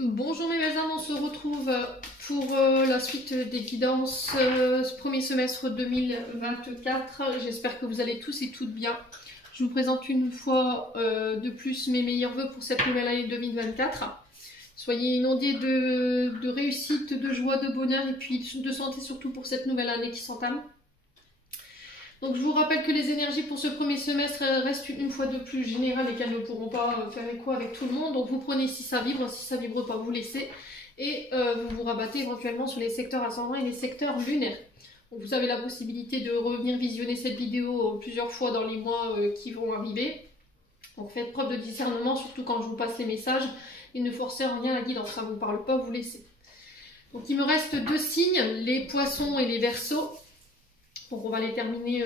Bonjour mes belles âmes, on se retrouve pour la suite des guidances premier semestre 2024. J'espère que vous allez tous et toutes bien. Je vous présente une fois de plus mes meilleurs vœux pour cette nouvelle année 2024. Soyez inondés de réussite, de joie, de bonheur et puis de santé surtout pour cette nouvelle année qui s'entame. Donc je vous rappelle que les énergies pour ce premier semestre restent une fois de plus générales et qu'elles ne pourront pas faire écho avec tout le monde. Donc vous prenez si ça vibre pas, vous laissez. Et vous vous rabattez éventuellement sur les secteurs ascendants et les secteurs lunaires. Donc vous avez la possibilité de revenir visionner cette vidéo plusieurs fois dans les mois qui vont arriver. Donc faites preuve de discernement, surtout quand je vous passe les messages. Et ne forcez en rien la guidance, ça ne vous parle pas, vous laissez. Donc il me reste deux signes, les poissons et les verseaux. Donc on va les terminer,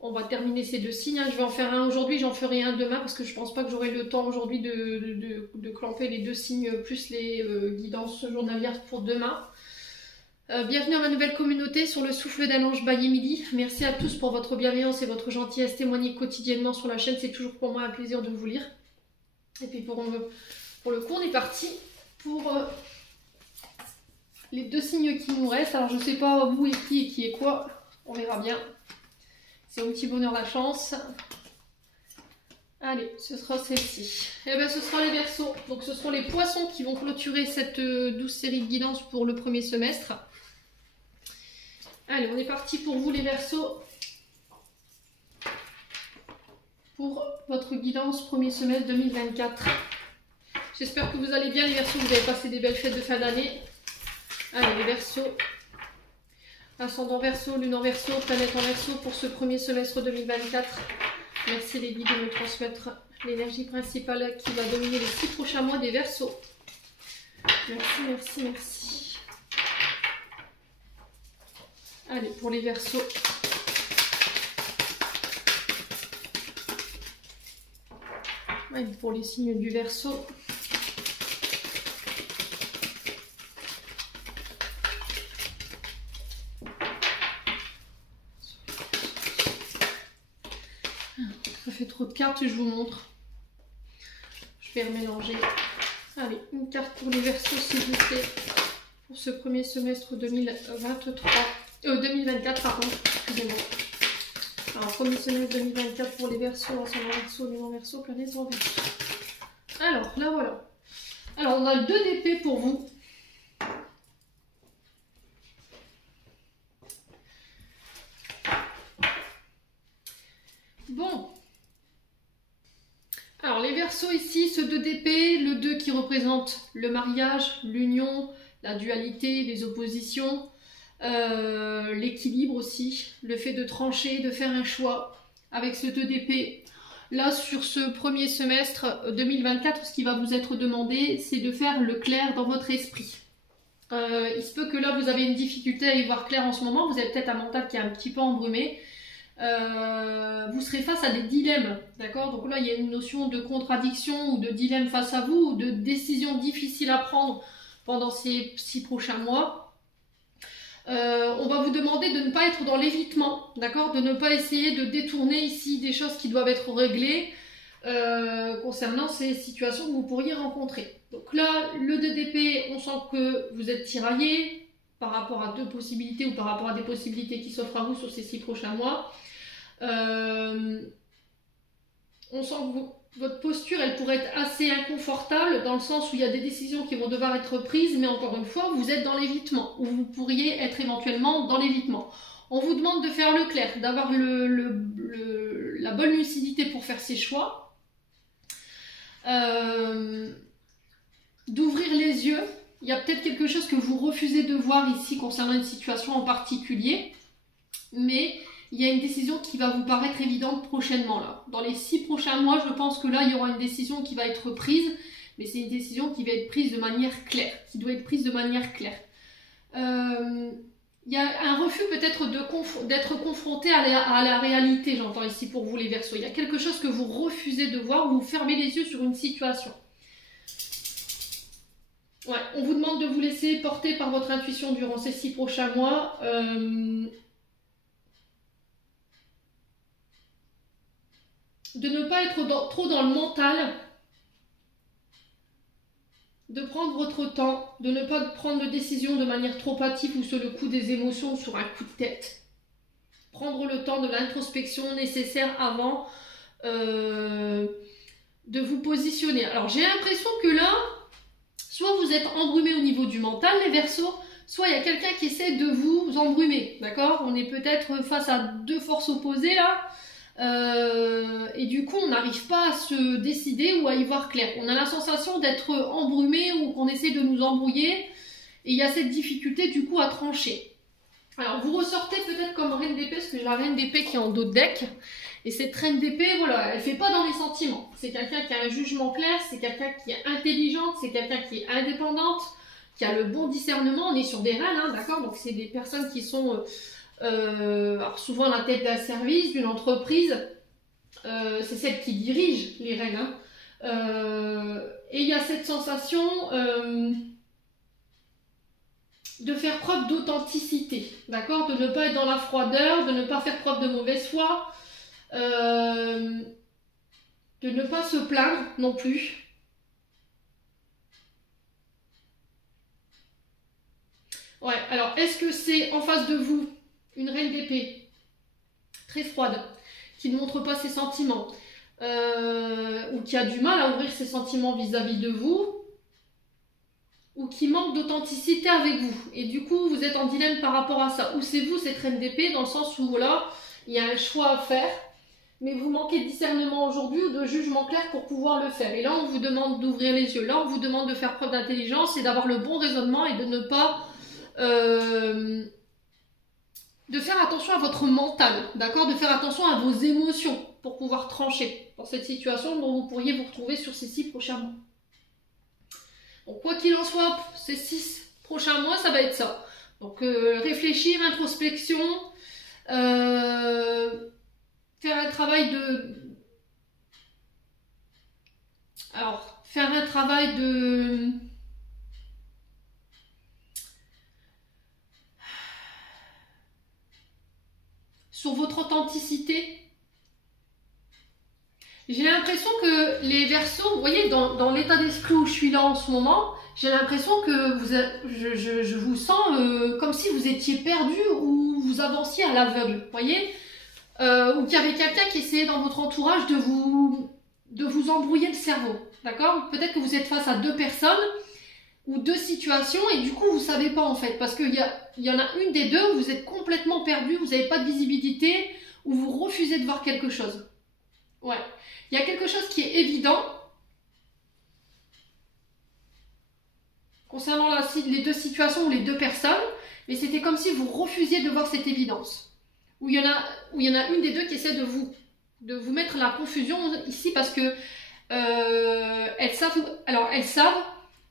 on va terminer ces deux signes. Je vais en faire un aujourd'hui, j'en ferai un demain parce que je pense pas que j'aurai le temps aujourd'hui de clamper les deux signes plus les guidances journalières pour demain. Bienvenue à ma nouvelle communauté sur le souffle d'un ange by Emily. Merci à tous pour votre bienveillance et votre gentillesse témoignée quotidiennement sur la chaîne. C'est toujours pour moi un plaisir de vous lire. Et puis pour le coup, on est parti pour les deux signes qui nous restent. Alors je sais pas où est qui est quoi, on verra bien. C'est au petit bonheur la chance. Allez, ce sera celle-ci. Et bien ce sera les Verseaux. Donc ce seront les poissons qui vont clôturer cette douce série de guidance pour le premier semestre. Allez, on est parti pour vous les Verseaux. Pour votre guidance premier semestre 2024. J'espère que vous allez bien les Verseaux, vous avez passé des belles fêtes de fin d'année. Allez, les Verseaux, ascendant Verseau, lune en Verseau, planète en Verseau pour ce premier semestre 2024. Merci les guides de me transmettre l'énergie principale qui va dominer les 6 prochains mois des Verseaux. Merci, merci, merci. Allez, pour les Verseaux. Allez, pour les signes du Verseau. Ça fait trop de cartes, je vous montre. Je vais remélanger. Allez, une carte pour les Verseaux s'il vous plaît. Pour ce premier semestre 2024, pardon, excusez-moi. Alors, premier semestre 2024 pour les Verseaux, ascendant Verseau, lune en Verseau, planète en Verseau. Alors, là voilà. Alors, on a 2 d'épée pour vous. Bon. Alors les Verseaux ici, ce 2 d'épée, le 2 qui représente le mariage, l'union, la dualité, les oppositions, l'équilibre aussi, le fait de trancher, de faire un choix avec ce 2 d'épée. Là sur ce premier semestre 2024, ce qui va vous être demandé, c'est de faire le clair dans votre esprit. Il se peut que là vous avez une difficulté à y voir clair en ce moment, vous avez peut-être un mental qui est un petit peu embrumé. Vous serez face à des dilemmes, d'accord? Donc là, il y a une notion de contradiction ou de dilemme face à vous, ou de décision difficile à prendre pendant ces 6 prochains mois. On va vous demander de ne pas être dans l'évitement, d'accord? De ne pas essayer de détourner ici des choses qui doivent être réglées concernant ces situations que vous pourriez rencontrer. Donc là, le 2 d'épée, on sent que vous êtes tiraillé par rapport à 2 possibilités ou par rapport à des possibilités qui s'offrent à vous sur ces 6 prochains mois. On sent que votre posture elle pourrait être assez inconfortable dans le sens où il y a des décisions qui vont devoir être prises, mais encore une fois vous êtes dans l'évitement ou vous pourriez être éventuellement dans l'évitement. On vous demande de faire le clair, d'avoir la bonne lucidité pour faire ses choix, d'ouvrir les yeux. Il y a peut-être quelque chose que vous refusez de voir ici concernant une situation en particulier, mais il y a une décision qui va vous paraître évidente prochainement là. Dans les 6 prochains mois, je pense que là, il y aura une décision qui va être prise, mais c'est une décision qui va être prise de manière claire, qui doit être prise de manière claire. Il y a un refus peut-être d'être confronté à la réalité, j'entends ici pour vous les Verseaux. Il y a quelque chose que vous refusez de voir, ou vous fermez les yeux sur une situation. Ouais, on vous demande de vous laisser porter par votre intuition durant ces 6 prochains mois. De ne pas être trop dans le mental, de prendre votre temps, de ne pas prendre de décision de manière trop hâtive ou sur le coup des émotions ou sur un coup de tête. Prendre le temps de l'introspection nécessaire avant de vous positionner. Alors j'ai l'impression que là, soit vous êtes embrumé au niveau du mental, les Verseaux, soit il y a quelqu'un qui essaie de vous embrumer, d'accord? On est peut-être face à deux forces opposées là, et du coup on n'arrive pas à se décider ou à y voir clair. On a la sensation d'être embrumé ou qu'on essaie de nous embrouiller, et il y a cette difficulté du coup à trancher. Alors vous ressortez peut-être comme reine d'épée, parce que j'ai la reine d'épée qui est en dos de deck, et cette reine d'épée, voilà, elle fait pas dans les sentiments. C'est quelqu'un qui a un jugement clair, c'est quelqu'un qui est intelligente, c'est quelqu'un qui est indépendante, qui a le bon discernement. On est sur des reines, hein, d'accord? Donc c'est des personnes qui sont alors souvent à la tête d'un service, d'une entreprise. C'est celle qui dirige les reines. Hein. Et il y a cette sensation de faire preuve d'authenticité, d'accord? De ne pas être dans la froideur, de ne pas faire preuve de mauvaise foi, de ne pas se plaindre non plus. Ouais, alors est-ce que c'est en face de vous une reine d'épée très froide, qui ne montre pas ses sentiments, ou qui a du mal à ouvrir ses sentiments vis-à-vis de vous, ou qui manque d'authenticité avec vous, et du coup vous êtes en dilemme par rapport à ça, ou c'est vous cette reine d'épée, dans le sens où là, il y a un choix à faire, mais vous manquez de discernement aujourd'hui ou de jugement clair pour pouvoir le faire, et là on vous demande d'ouvrir les yeux, là on vous demande de faire preuve d'intelligence et d'avoir le bon raisonnement et de ne pas de faire attention à votre mental, d'accord, de faire attention à vos émotions pour pouvoir trancher dans cette situation dont vous pourriez vous retrouver sur ces 6 prochains mois. Donc quoi qu'il en soit, ces 6 prochains mois, ça va être ça. Donc réfléchir, introspection, faire un travail de... Alors, faire un travail de... sur votre authenticité. J'ai l'impression que les Verseaux, vous voyez, dans l'état d'esprit où je suis là en ce moment, j'ai l'impression que je vous sens comme si vous étiez perdu ou vous avanciez à l'aveugle, vous voyez, ou qu'il y avait quelqu'un qui essayait dans votre entourage de vous embrouiller le cerveau, d'accord? Peut-être que vous êtes face à 2 personnes ou 2 situations et du coup vous savez pas en fait, parce qu'il y en a une des deux où vous êtes complètement perdu, vous n'avez pas de visibilité, ou vous refusez de voir quelque chose. Ouais. Il y a quelque chose qui est évident concernant les 2 situations ou les 2 personnes, mais c'était comme si vous refusiez de voir cette évidence. Où il y en a une des deux qui essaie de vous mettre la confusion ici parce que elles savent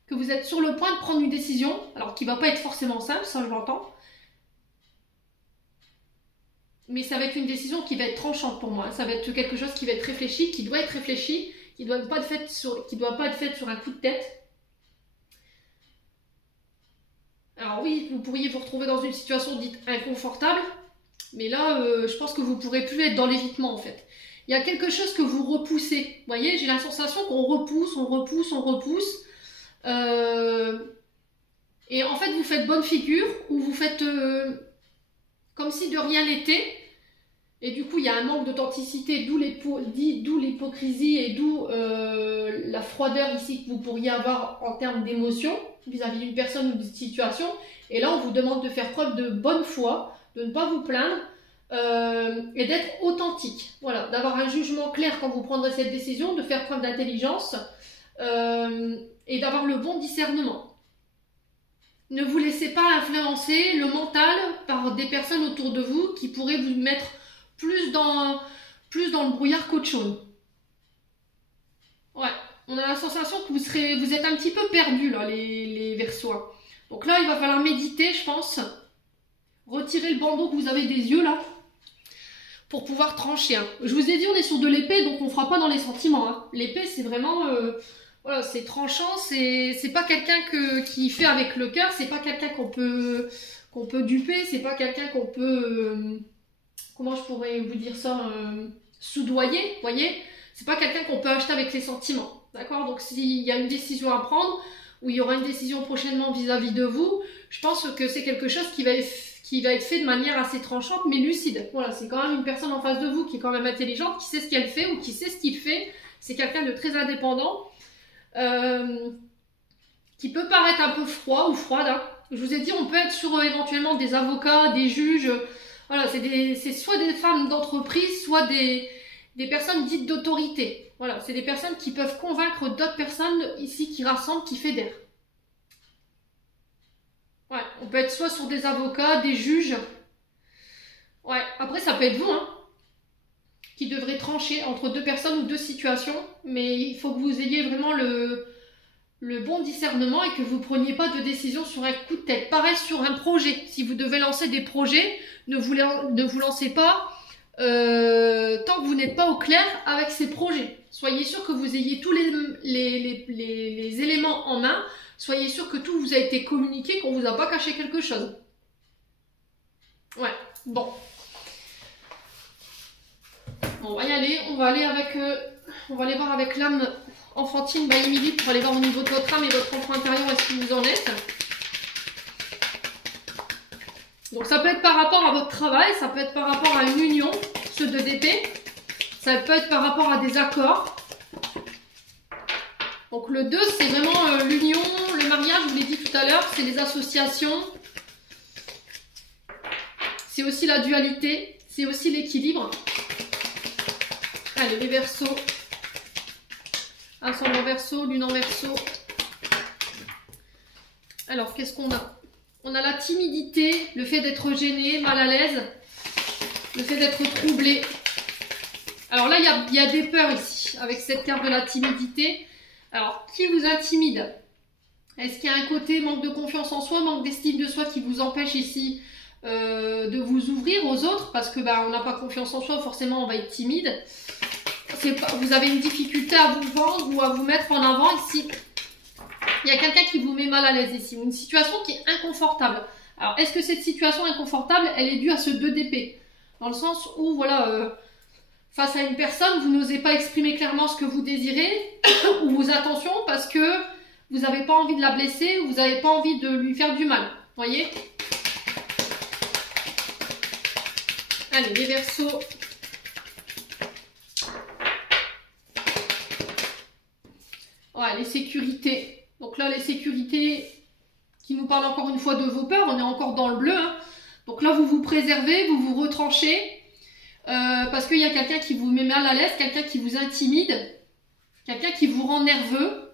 que vous êtes sur le point de prendre une décision, alors qui ne va pas être forcément simple, ça je l'entends. Mais ça va être une décision qui va être tranchante pour moi. Ça va être quelque chose qui va être réfléchi, qui doit être réfléchi, qui ne doit pas être fait sur un coup de tête. Alors oui, vous pourriez vous retrouver dans une situation dite inconfortable, mais là, je pense que vous ne pourrez plus être dans l'évitement en fait. Il y a quelque chose que vous repoussez. Vous voyez, j'ai la sensation qu'on repousse, on repousse, on repousse. Et en fait, vous faites bonne figure, ou vous faites... comme si de rien n'était, et du coup il y a un manque d'authenticité, d'où l'hypocrisie et d'où la froideur ici que vous pourriez avoir en termes d'émotion vis-à-vis d'une personne ou d'une situation, et là on vous demande de faire preuve de bonne foi, de ne pas vous plaindre, et d'être authentique, voilà, d'avoir un jugement clair quand vous prendrez cette décision, de faire preuve d'intelligence, et d'avoir le bon discernement. Ne vous laissez pas influencer le mental par des personnes autour de vous qui pourraient vous mettre plus dans le brouillard qu'autre chose. Ouais, on a la sensation que vous êtes un petit peu perdu là, les Verseaux. Donc là, il va falloir méditer, je pense. Retirer le bandeau que vous avez des yeux là, pour pouvoir trancher. Je vous ai dit, on est sur de l'épée, donc on ne fera pas dans les sentiments. L'épée, c'est vraiment... voilà, c'est tranchant, c'est pas quelqu'un qui fait avec le cœur, c'est pas quelqu'un qu'on peut duper, c'est pas quelqu'un qu'on peut, comment je pourrais vous dire ça, soudoyer, vous voyez, c'est pas quelqu'un qu'on peut acheter avec les sentiments, d'accord? Donc s'il y a une décision à prendre, où il y aura une décision prochainement vis-à-vis de vous, je pense que c'est quelque chose qui va être fait de manière assez tranchante mais lucide. Voilà, c'est quand même une personne en face de vous qui est quand même intelligente, qui sait ce qu'elle fait ou qui sait ce qu'il fait. C'est quelqu'un de très indépendant, qui peut paraître un peu froid ou froide. Hein. Je vous ai dit, on peut être sur éventuellement des avocats, des juges. Voilà, c'est soit des femmes d'entreprise, soit des personnes dites d'autorité. Voilà, c'est des personnes qui peuvent convaincre d'autres personnes ici qui rassemblent, qui fédèrent. Ouais, on peut être soit sur des avocats, des juges. Ouais, après ça peut être vous, hein, qui devrez trancher entre deux personnes ou deux situations. Mais il faut que vous ayez vraiment le bon discernement et que vous ne preniez pas de décision sur un coup de tête. Pareil sur un projet. Si vous devez lancer des projets, ne vous lancez pas tant que vous n'êtes pas au clair avec ces projets. Soyez sûr que vous ayez tous les éléments en main. Soyez sûr que tout vous a été communiqué, qu'on ne vous a pas caché quelque chose. Ouais, bon. On va y aller. On va aller voir avec l'âme enfantine by Emily pour aller voir au niveau de votre âme et votre enfant intérieur est-ce que vous en êtes. Donc ça peut être par rapport à votre travail, ça peut être par rapport à une union, ce 2 d'épée. Ça peut être par rapport à des accords. Donc le 2 c'est vraiment l'union, le mariage, je vous l'ai dit tout à l'heure, c'est les associations. C'est aussi la dualité, c'est aussi l'équilibre. Allez, les Verseaux. Ascendant Verseau, lune en Verseau. Alors, qu'est-ce qu'on a? On a la timidité, le fait d'être gêné, mal à l'aise, le fait d'être troublé. Alors là, il y a des peurs ici, avec cette carte de la timidité. Alors, qui vous intimide? Est-ce qu'il y a un côté manque de confiance en soi, manque d'estime de soi qui vous empêche ici de vous ouvrir aux autres? Parce que on n'a pas confiance en soi, forcément on va être timide. Vous avez une difficulté à vous vendre ou à vous mettre en avant ici. Il y a quelqu'un qui vous met mal à l'aise ici, ou une situation qui est inconfortable. Alors, est-ce que cette situation inconfortable, elle est due à ce 2 d'épée? Dans le sens où, voilà, face à une personne, vous n'osez pas exprimer clairement ce que vous désirez, ou vos intentions, parce que vous n'avez pas envie de la blesser, ou vous n'avez pas envie de lui faire du mal. Voyez? Allez, les Verseaux. Ouais, les sécurités. Donc là, les sécurités qui nous parlent encore une fois de vos peurs. On est encore dans le bleu. Hein. Donc là, vous vous préservez, vous vous retranchez. Parce qu'il y a quelqu'un qui vous met mal à l'aise, quelqu'un qui vous intimide, quelqu'un qui vous rend nerveux.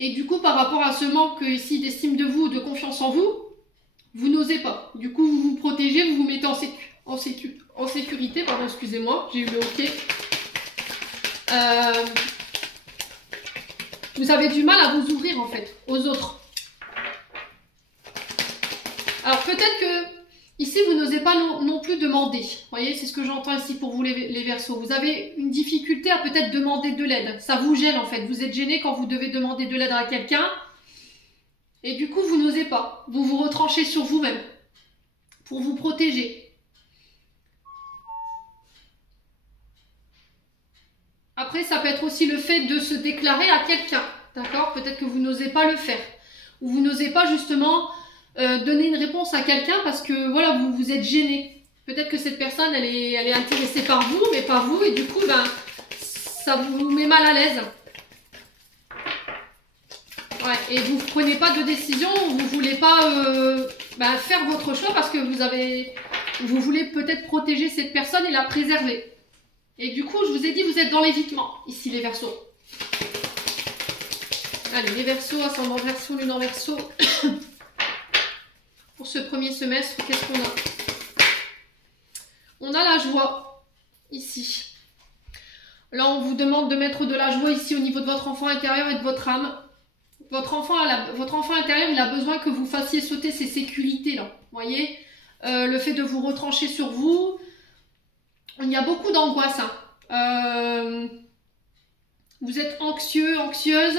Et du coup, par rapport à ce manque ici d'estime de vous, de confiance en vous, vous n'osez pas. Du coup, vous vous protégez, vous vous mettez en sécurité. Pardon, excusez-moi, j'ai eu le OK. Vous avez du mal à vous ouvrir en fait aux autres. Alors peut-être que ici vous n'osez pas non plus demander. Vous voyez, c'est ce que j'entends ici pour vous les Verseaux. Vous avez une difficulté à peut-être demander de l'aide. Ça vous gêne en fait. Vous êtes gêné quand vous devez demander de l'aide à quelqu'un. Et du coup vous n'osez pas. Vous vous retranchez sur vous-même pour vous protéger. Après, ça peut être aussi le fait de se déclarer à quelqu'un, d'accord? Peut-être que vous n'osez pas le faire. Ou vous n'osez pas justement donner une réponse à quelqu'un parce que, voilà, vous êtes gêné. Peut-être que cette personne, elle est intéressée par vous, mais pas vous. Et du coup, ça vous met mal à l'aise. Ouais, et vous ne prenez pas de décision, vous ne voulez pas faire votre choix parce que vous voulez peut-être protéger cette personne et la préserver. Et du coup, je vous ai dit, vous êtes dans l'évitement, ici, les Verseaux. Allez, les Verseaux, ascendant Verseau, lune en Verseau. Pour ce premier semestre, qu'est-ce qu'on a? On a la joie, ici. Là, on vous demande de mettre de la joie ici au niveau de votre enfant intérieur et de votre âme. Votre enfant intérieur, il a besoin que vous fassiez sauter ces sécurités, là. Vous voyez? Le fait de vous retrancher sur vous. Il y a beaucoup d'angoisse. Hein. Vous êtes anxieux, anxieuse.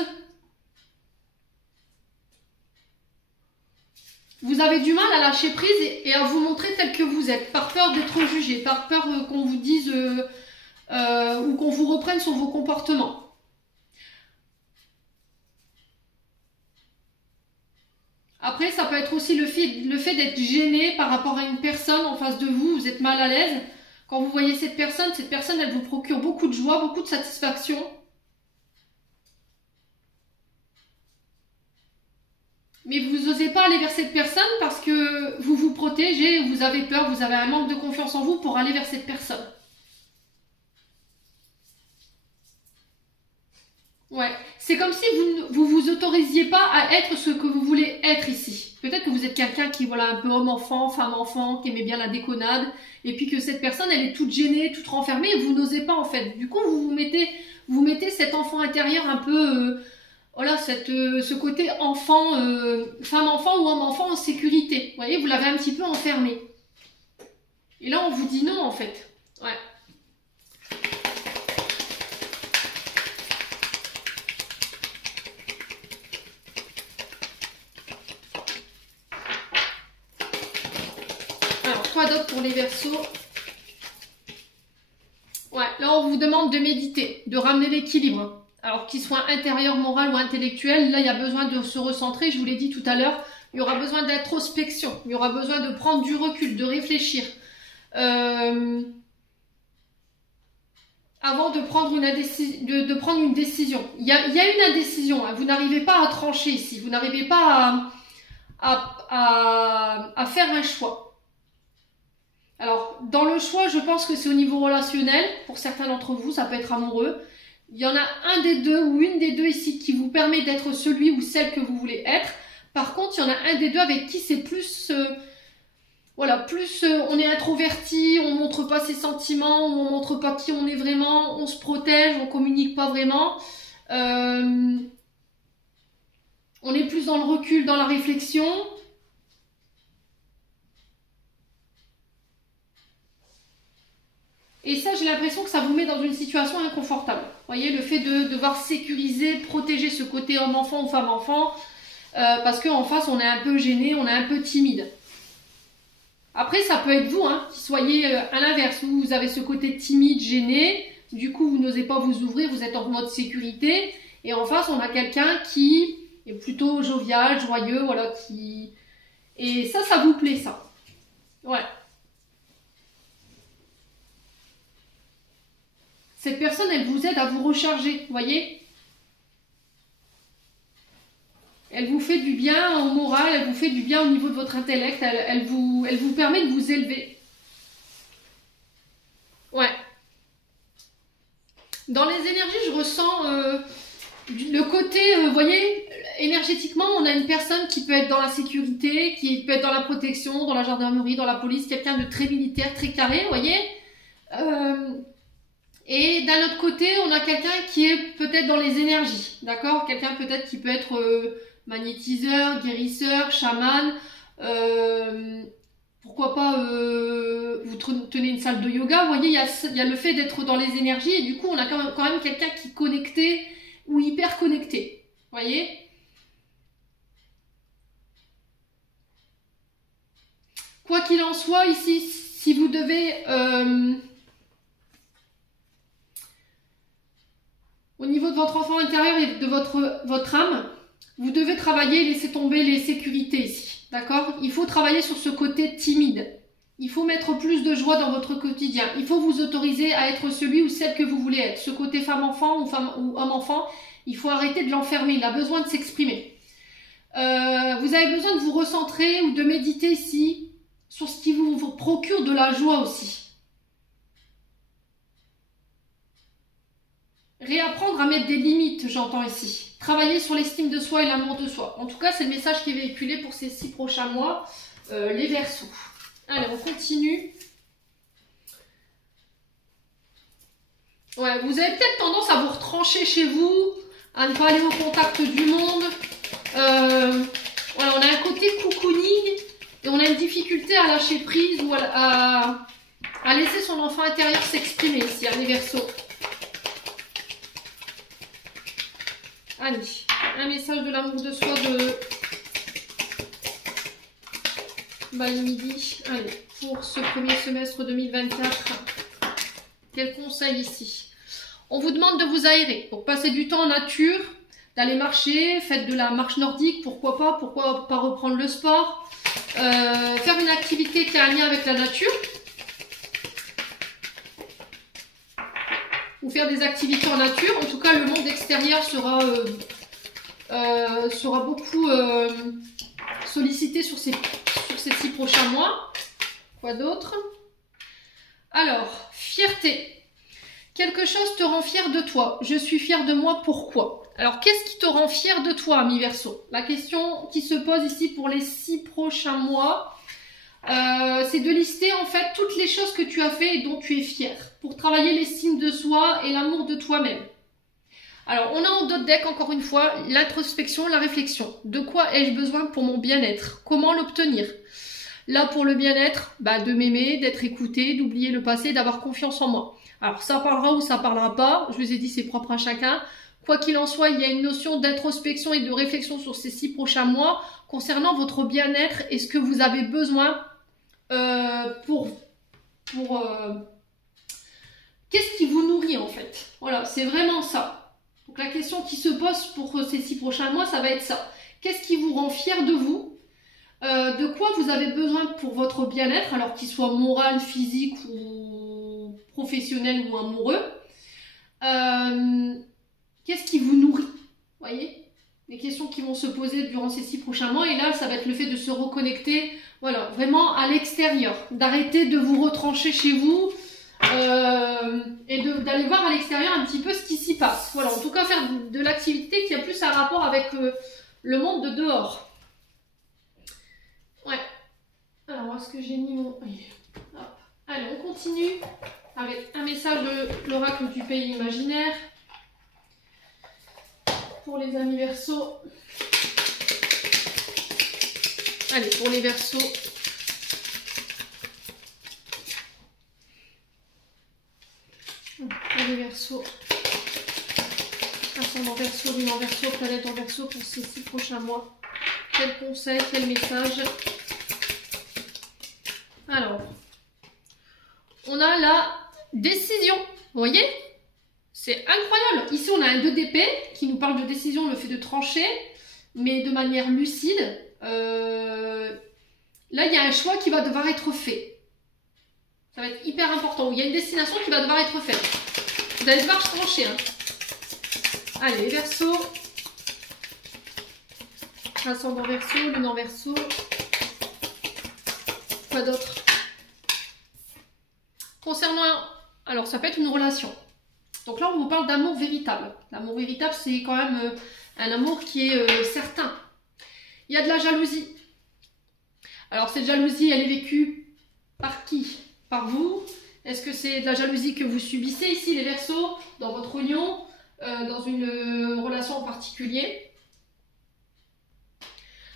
Vous avez du mal à lâcher prise et à vous montrer tel que vous êtes, par peur d'être jugé, par peur qu'on vous dise ou qu'on vous reprenne sur vos comportements. Après, ça peut être aussi le fait d'être gêné par rapport à une personne en face de vous, vous êtes mal à l'aise. Quand vous voyez cette personne, elle vous procure beaucoup de joie, beaucoup de satisfaction. Mais vous n'osez pas aller vers cette personne parce que vous vous protégez, vous avez peur, vous avez un manque de confiance en vous pour aller vers cette personne. Ouais, c'est comme si vous autorisiez pas à être ce que vous voulez être ici. Peut-être que vous êtes quelqu'un qui, voilà, un peu homme-enfant, femme-enfant, qui aimait bien la déconnade, et puis que cette personne, elle est toute gênée, toute renfermée, et vous n'osez pas en fait. Du coup, vous mettez cet enfant intérieur un peu, voilà, ce côté enfant, femme-enfant ou homme-enfant en sécurité. Vous voyez, vous l'avez un petit peu enfermé. Et là, on vous dit non en fait. Ouais. Quoi d'autre pour les Verseaux? Ouais, là on vous demande de méditer, de ramener l'équilibre. Alors qu'il soit intérieur, moral ou intellectuel, là il y a besoin de se recentrer, je vous l'ai dit tout à l'heure, il y aura besoin d'introspection, il y aura besoin de prendre du recul, de réfléchir. Avant de prendre une décision. Il y a une indécision, hein. Vous n'arrivez pas à trancher ici, vous n'arrivez pas à faire un choix. Alors, dans le choix, je pense que c'est au niveau relationnel. Pour certains d'entre vous, ça peut être amoureux. Il y en a un des deux ou une des deux ici qui vous permet d'être celui ou celle que vous voulez être. Par contre, il y en a un des deux avec qui c'est plus... voilà, plus on est introverti, on montre pas ses sentiments, on montre pas qui on est vraiment, on se protège, on communique pas vraiment. On est plus dans le recul, dans la réflexion. Et ça, j'ai l'impression que ça vous met dans une situation inconfortable. Vous voyez, le fait de devoir sécuriser, protéger ce côté homme-enfant ou femme-enfant, parce qu'en face, on est un peu gêné, on est un peu timide. Après, ça peut être vous, hein, qui soyez à l'inverse, où vous avez ce côté timide, gêné, du coup, vous n'osez pas vous ouvrir, vous êtes en mode sécurité, et en face, on a quelqu'un qui est plutôt jovial, joyeux, voilà, qui... Et ça vous plaît, ça. Ouais. Cette personne, elle vous aide à vous recharger, vous voyez? Elle vous fait du bien au moral, elle vous fait du bien au niveau de votre intellect, elle vous permet de vous élever. Ouais. Dans les énergies, je ressens le côté, vous voyez, énergétiquement, on a une personne qui peut être dans la sécurité, qui peut être dans la protection, dans la gendarmerie, dans la police, quelqu'un de très militaire, très carré, vous voyez? Et d'un autre côté, on a quelqu'un qui est peut-être dans les énergies, d'accord? Quelqu'un peut-être qui peut être magnétiseur, guérisseur, chaman, pourquoi pas vous tenez une salle de yoga, vous voyez, il y a le fait d'être dans les énergies et du coup, on a quand même quelqu'un qui est connecté ou hyper connecté, vous voyez? Quoi qu'il en soit, ici, si vous devez... au niveau de votre enfant intérieur et de votre âme, vous devez travailler, laisser tomber les sécurités ici, d'accord? Il faut travailler sur ce côté timide. Il faut mettre plus de joie dans votre quotidien. Il faut vous autoriser à être celui ou celle que vous voulez être. Ce côté femme-enfant ou homme-enfant, il faut arrêter de l'enfermer. Il a besoin de s'exprimer. Vous avez besoin de vous recentrer ou de méditer ici sur ce qui vous procure de la joie aussi. Réapprendre à mettre des limites, j'entends ici. Travailler sur l'estime de soi et l'amour de soi. En tout cas, c'est le message qui est véhiculé pour ces 6 prochains mois, les Verseaux. Allez, on continue. Ouais, vous avez peut-être tendance à vous retrancher chez vous, à ne pas aller au contact du monde. Voilà, on a un côté cocooning et on a une difficulté à lâcher prise ou à laisser son enfant intérieur s'exprimer ici, les Verseaux. Allez, un message de l'amour de soi de Midi. Allez, pour ce premier semestre 2024, quel conseil ici? On vous demande de vous aérer pour passer du temps en nature, d'aller marcher, faites de la marche nordique, pourquoi pas reprendre le sport, faire une activité qui a un lien avec la nature, ou faire des activités en nature. En tout cas, le monde extérieur sera beaucoup sollicité sur ces 6 prochains mois. Quoi d'autre? Alors, fierté. Quelque chose te rend fier de toi. Je suis fière de moi, pourquoi? Alors, qu'est-ce qui te rend fier de toi, mi Verseau? La question qui se pose ici pour les 6 prochains mois, c'est de lister en fait toutes les choses que tu as fait et dont tu es fier pour travailler l'estime de soi et l'amour de toi-même. Alors, on a en d'autres decks, encore une fois, l'introspection, la réflexion. De quoi ai-je besoin pour mon bien-être? Comment l'obtenir? Là, pour le bien-être, de m'aimer, d'être écouté, d'oublier le passé, d'avoir confiance en moi. Alors, ça parlera ou ça parlera pas. Je vous ai dit, c'est propre à chacun. Quoi qu'il en soit, il y a une notion d'introspection et de réflexion sur ces 6 prochains mois concernant votre bien-être et ce que vous avez besoin qu'est-ce qui vous nourrit en fait. Voilà, c'est vraiment ça. Donc la question qui se pose pour ces 6 prochains mois, ça va être ça. Qu'est-ce qui vous rend fier de vous? De quoi vous avez besoin pour votre bien-être, alors qu'il soit moral, physique ou professionnel ou amoureux? Qu'est-ce qui vous nourrit? Vous voyez? Les questions qui vont se poser durant ces 6 prochains mois. Et là, ça va être le fait de se reconnecter, voilà, vraiment à l'extérieur. D'arrêter de vous retrancher chez vous et d'aller voir à l'extérieur un petit peu ce qui s'y passe. Voilà, en tout cas, faire de l'activité qui a plus un rapport avec le monde de dehors. Ouais. Alors, est-ce que j'ai mis mon... Hop. Allez, on continue avec un message de l'oracle du pays imaginaire. Pour les amis Verseaux. Allez, pour les Verseaux. Pour les Verseaux. Ascendant Verseau, lune en Verseau, planète en Verseau pour ces 6 prochains mois. Quel conseil, quel message? Alors, on a la décision. Vous voyez? C'est incroyable. Ici, on a un 2 d'épée qui nous parle de décision, le fait de trancher, mais de manière lucide. Là, il y a un choix qui va devoir être fait. Ça va être hyper important. Il y a une destination qui va devoir être faite. Vous allez devoir trancher. Hein. Allez, Verseau. Ascendant Verseau, lune en Verseau. Quoi d'autre? Concernant... Alors, ça peut être une relation. Donc là, on vous parle d'amour véritable. L'amour véritable, c'est quand même un amour qui est certain. Il y a de la jalousie. Alors, cette jalousie, elle est vécue par qui? Par vous? Est-ce que c'est de la jalousie que vous subissez ici, les Verseaux, dans votre union, dans une relation en particulier?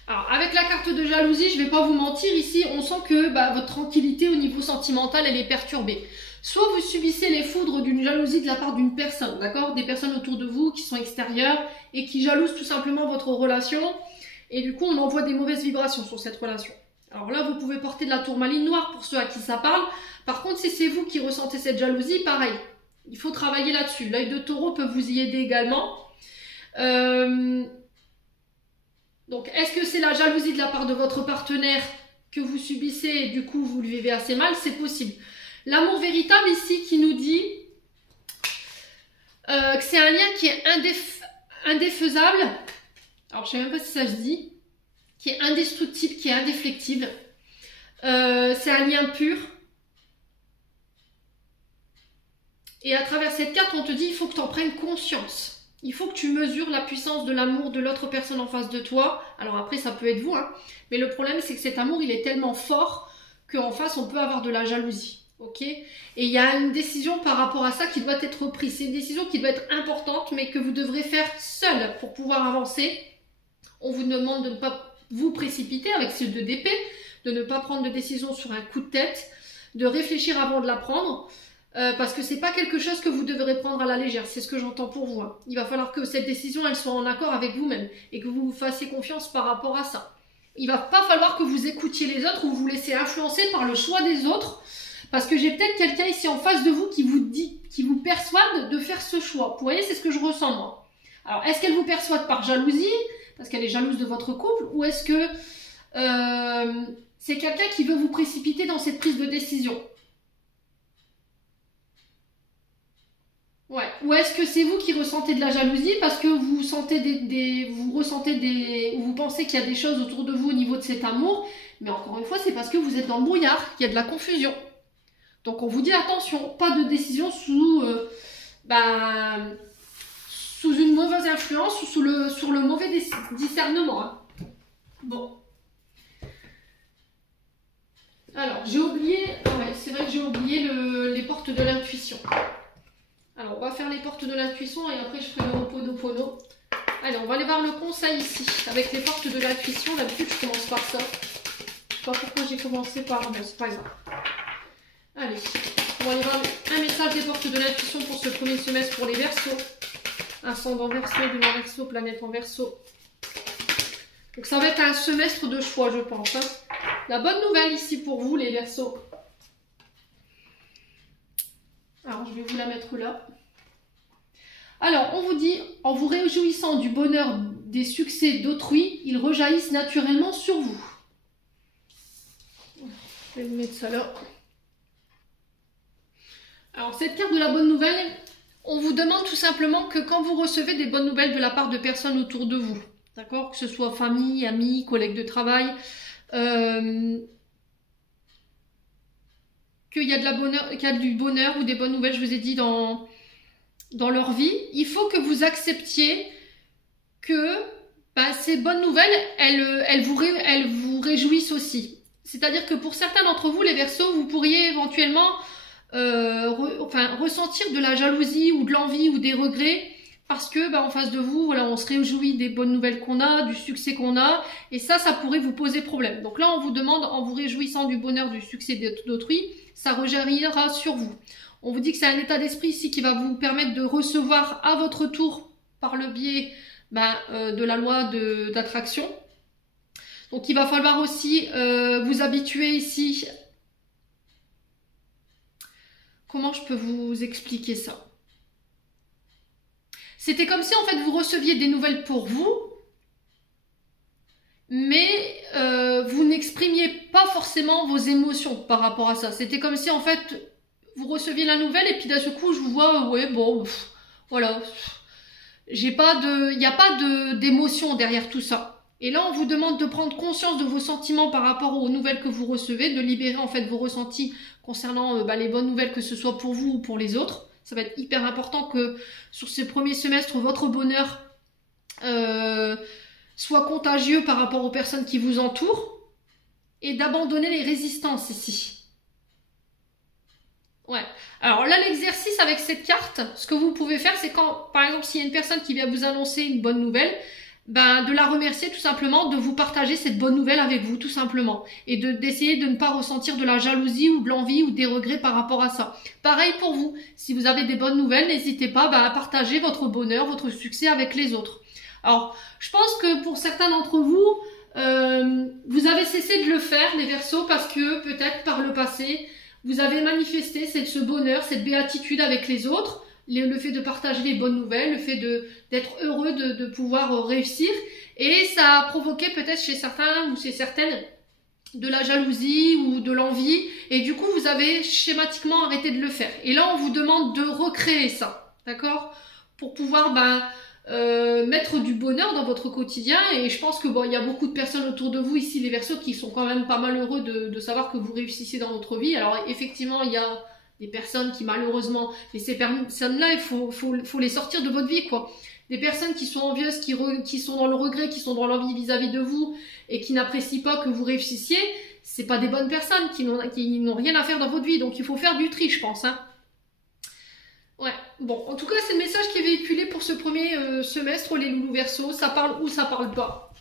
Alors, avec la carte de jalousie, je ne vais pas vous mentir, ici, on sent que votre tranquillité au niveau sentimental, elle est perturbée. Soit vous subissez les foudres d'une jalousie de la part d'une personne, d'accord? Des personnes autour de vous qui sont extérieures et qui jalousent tout simplement votre relation. Et du coup, on envoie des mauvaises vibrations sur cette relation. Alors là, vous pouvez porter de la tourmaline noire pour ceux à qui ça parle. Par contre, si c'est vous qui ressentez cette jalousie, pareil. Il faut travailler là-dessus. L'œil de taureau peut vous y aider également. Donc, est-ce que c'est la jalousie de la part de votre partenaire que vous subissez et du coup, vous le vivez assez mal? C'est possible. L'amour véritable ici qui nous dit que c'est un lien qui est indéfaisable. Alors, je ne sais même pas si ça se dit. Qui est indestructible, qui est indéflectible. C'est un lien pur. Et à travers cette carte, on te dit, il faut que tu en prennes conscience. Il faut que tu mesures la puissance de l'amour de l'autre personne en face de toi. Alors après, ça peut être vous, hein. Mais le problème, c'est que cet amour, il est tellement fort qu'en face, on peut avoir de la jalousie. Ok? Et il y a une décision par rapport à ça qui doit être prise. C'est une décision qui doit être importante, mais que vous devrez faire seul pour pouvoir avancer. On vous demande de ne pas vous précipiter avec ce 2 d'épée, de ne pas prendre de décision sur un coup de tête, de réfléchir avant de la prendre. Parce que c'est pas quelque chose que vous devrez prendre à la légère, c'est ce que j'entends pour vous. Hein. Il va falloir que cette décision, elle soit en accord avec vous-même et que vous vous fassiez confiance par rapport à ça. Il va pas falloir que vous écoutiez les autres ou vous laissez influencer par le choix des autres, parce que j'ai peut-être quelqu'un ici en face de vous qui vous dit, qui vous persuade de faire ce choix. Vous voyez, c'est ce que je ressens moi. Alors, est-ce qu'elle vous perçoit par jalousie, parce qu'elle est jalouse de votre couple, ou est-ce que c'est quelqu'un qui veut vous précipiter dans cette prise de décision? Ouais. Ou est-ce que c'est vous qui ressentez de la jalousie parce que vous sentez ou vous pensez qu'il y a des choses autour de vous au niveau de cet amour, mais encore une fois, c'est parce que vous êtes dans le brouillard, qu'il y a de la confusion. Donc on vous dit attention, pas de décision sous une mauvaise influence ou sur le mauvais discernement. Hein. Bon. Alors, j'ai oublié, ouais, c'est vrai que j'ai oublié les portes de l'intuition. Alors, on va faire les portes de l'intuition et après je ferai le Ho'oponopono. Allez, on va aller voir le conseil ici, avec les portes de l'intuition. D'habitude, je commence par ça. Je sais pas pourquoi j'ai commencé par... Bon, c'est pas grave. Allez, on va aller voir un message des portes de l'intuition pour ce premier semestre pour les Verseaux. Ascendant Verseau, Lune en Verseau, planète en Verseau. Donc ça va être un semestre de choix, je pense. Hein. La bonne nouvelle ici pour vous, les Verseaux. Alors, je vais vous la mettre là. Alors, on vous dit, en vous réjouissant du bonheur des succès d'autrui, ils rejaillissent naturellement sur vous. Je vais vous mettre ça là. Alors, cette carte de la bonne nouvelle, on vous demande tout simplement que quand vous recevez des bonnes nouvelles de la part de personnes autour de vous, d'accord, que ce soit famille, amis, collègues de travail, qu'il y a du bonheur ou des bonnes nouvelles, je vous ai dit, dans leur vie, il faut que vous acceptiez que ces bonnes nouvelles, elles vous réjouissent aussi. C'est-à-dire que pour certains d'entre vous, les Verseaux, vous pourriez éventuellement ressentir de la jalousie ou de l'envie ou des regrets parce que en face de vous, voilà, on se réjouit des bonnes nouvelles qu'on a, du succès qu'on a, et ça pourrait vous poser problème. Donc là, on vous demande, en vous réjouissant du bonheur, du succès d'autrui, ça rejaillira sur vous. On vous dit que c'est un état d'esprit ici qui va vous permettre de recevoir à votre tour, par le biais de la loi d'attraction. Donc il va falloir aussi vous habituer ici. Comment je peux vous expliquer ça? C'était comme si en fait vous receviez des nouvelles pour vous, mais vous n'exprimiez pas forcément vos émotions par rapport à ça. C'était comme si en fait vous receviez la nouvelle et puis d'un seul coup je vous vois, ouais bon, voilà, il n'y a pas d'émotion derrière tout ça. Et là on vous demande de prendre conscience de vos sentiments par rapport aux nouvelles que vous recevez, de libérer en fait vos ressentis concernant les bonnes nouvelles, que ce soit pour vous ou pour les autres. Ça va être hyper important que sur ces premiers semestres, votre bonheur soit contagieux par rapport aux personnes qui vous entourent et d'abandonner les résistances ici. Ouais. Alors là, l'exercice avec cette carte, ce que vous pouvez faire, c'est quand, par exemple, s'il y a une personne qui vient vous annoncer une bonne nouvelle, de la remercier tout simplement, de vous partager cette bonne nouvelle avec vous tout simplement et d'essayer de ne pas ressentir de la jalousie ou de l'envie ou des regrets par rapport à ça. Pareil pour vous, si vous avez des bonnes nouvelles, n'hésitez pas à partager votre bonheur, votre succès avec les autres. Alors, je pense que pour certains d'entre vous, vous avez cessé de le faire, les Verseaux, parce que peut-être par le passé, vous avez manifesté ce bonheur, cette béatitude avec les autres, le fait de partager les bonnes nouvelles, le fait d'être heureux de pouvoir réussir, et ça a provoqué peut-être chez certains ou chez certaines de la jalousie ou de l'envie, et du coup vous avez schématiquement arrêté de le faire. Et là on vous demande de recréer ça, d'accord, pour pouvoir mettre du bonheur dans votre quotidien. Et je pense que il y a beaucoup de personnes autour de vous ici, les Verseaux, qui sont quand même pas mal heureux de savoir que vous réussissez dans votre vie. Alors effectivement il y a des personnes qui malheureusement, mais ces personnes-là, il faut les sortir de votre vie, quoi. Des personnes qui sont envieuses, qui sont dans le regret, qui sont dans l'envie vis-à-vis de vous et qui n'apprécient pas que vous réussissiez, c'est pas des bonnes personnes qui n'ont rien à faire dans votre vie. Donc il faut faire du tri, je pense. Hein. Ouais, bon, en tout cas, c'est le message qui est véhiculé pour ce premier semestre, les loulous Verseaux. Ça parle ou ça parle pas.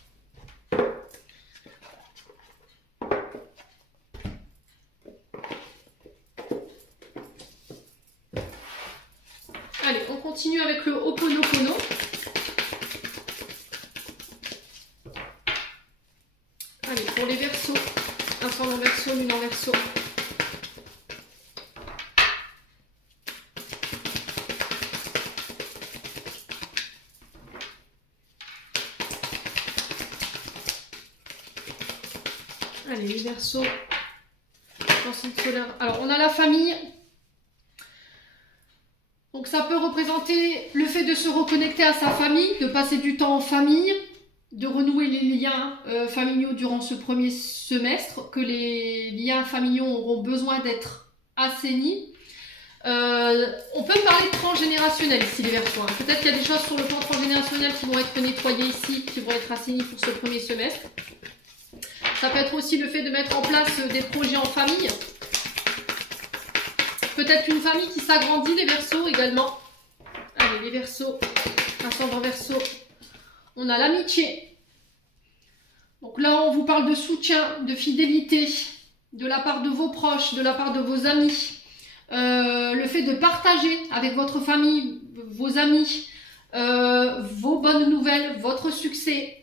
Allez, on continue avec le Ho'oponopono. Allez, pour les Verseaux, ascendant Verseau, lune en Verseau. Allez, les Verseaux. Ensuite, solaire. Alors, on a la famille. Donc, ça peut représenter le fait de se reconnecter à sa famille, de passer du temps en famille, de renouer les liens familiaux durant ce premier semestre, que les liens familiaux auront besoin d'être assainis. On peut parler de transgénérationnel ici, les Verseaux. Hein. Peut-être qu'il y a des choses sur le plan transgénérationnel qui vont être nettoyées ici, qui vont être assainies pour ce premier semestre. Ça peut être aussi le fait de mettre en place des projets en famille. Peut-être une famille qui s'agrandit, les Verseaux également. Allez, les Verseaux, ascendant Verseau. On a l'amitié. Donc là, on vous parle de soutien, de fidélité, de la part de vos proches, de la part de vos amis. Le fait de partager avec votre famille, vos amis, vos bonnes nouvelles, votre succès.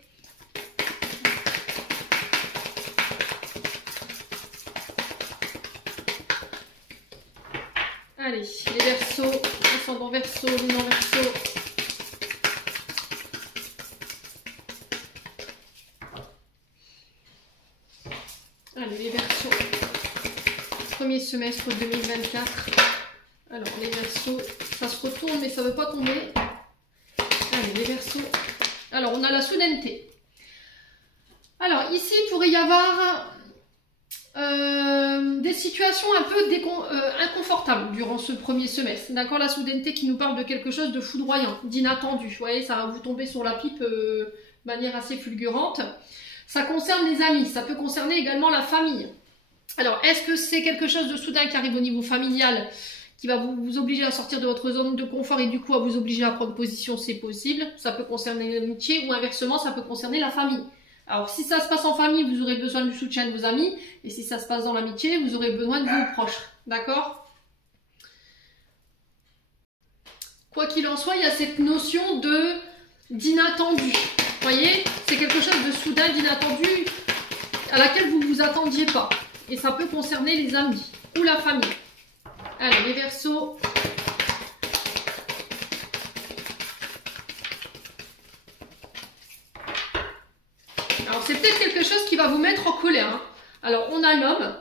Allez, les Verseaux, ascendant Verseau, lunan Verseau. Allez, les Verseaux. Premier semestre 2024. Alors, les Verseaux, ça se retourne, mais ça ne veut pas tomber. Allez, les Verseaux. Alors, on a la soudaineté. Alors, ici, il pourrait y avoir des situations un peu inconfortables durant ce premier semestre. D'accord, la soudaineté qui nous parle de quelque chose de foudroyant, d'inattendu. Vous voyez, ça va vous tomber sur la pipe de manière assez fulgurante. Ça concerne les amis, ça peut concerner également la famille. Alors, est-ce que c'est quelque chose de soudain qui arrive au niveau familial, qui va vous obliger à sortir de votre zone de confort et du coup à vous obliger à prendre position? C'est possible. Ça peut concerner l'amitié ou inversement, ça peut concerner la famille. Alors, si ça se passe en famille, vous aurez besoin du soutien de vos amis. Et si ça se passe dans l'amitié, vous aurez besoin de vos proches. D'accord? Quoi qu'il en soit, il y a cette notion d'inattendu. Vous voyez? C'est quelque chose de soudain, d'inattendu, à laquelle vous ne vous attendiez pas. Et ça peut concerner les amis ou la famille. Allez, les Verseaux. Alors, c'est peut-être quelque chose qui va vous mettre en colère. Hein. Alors, on a l'homme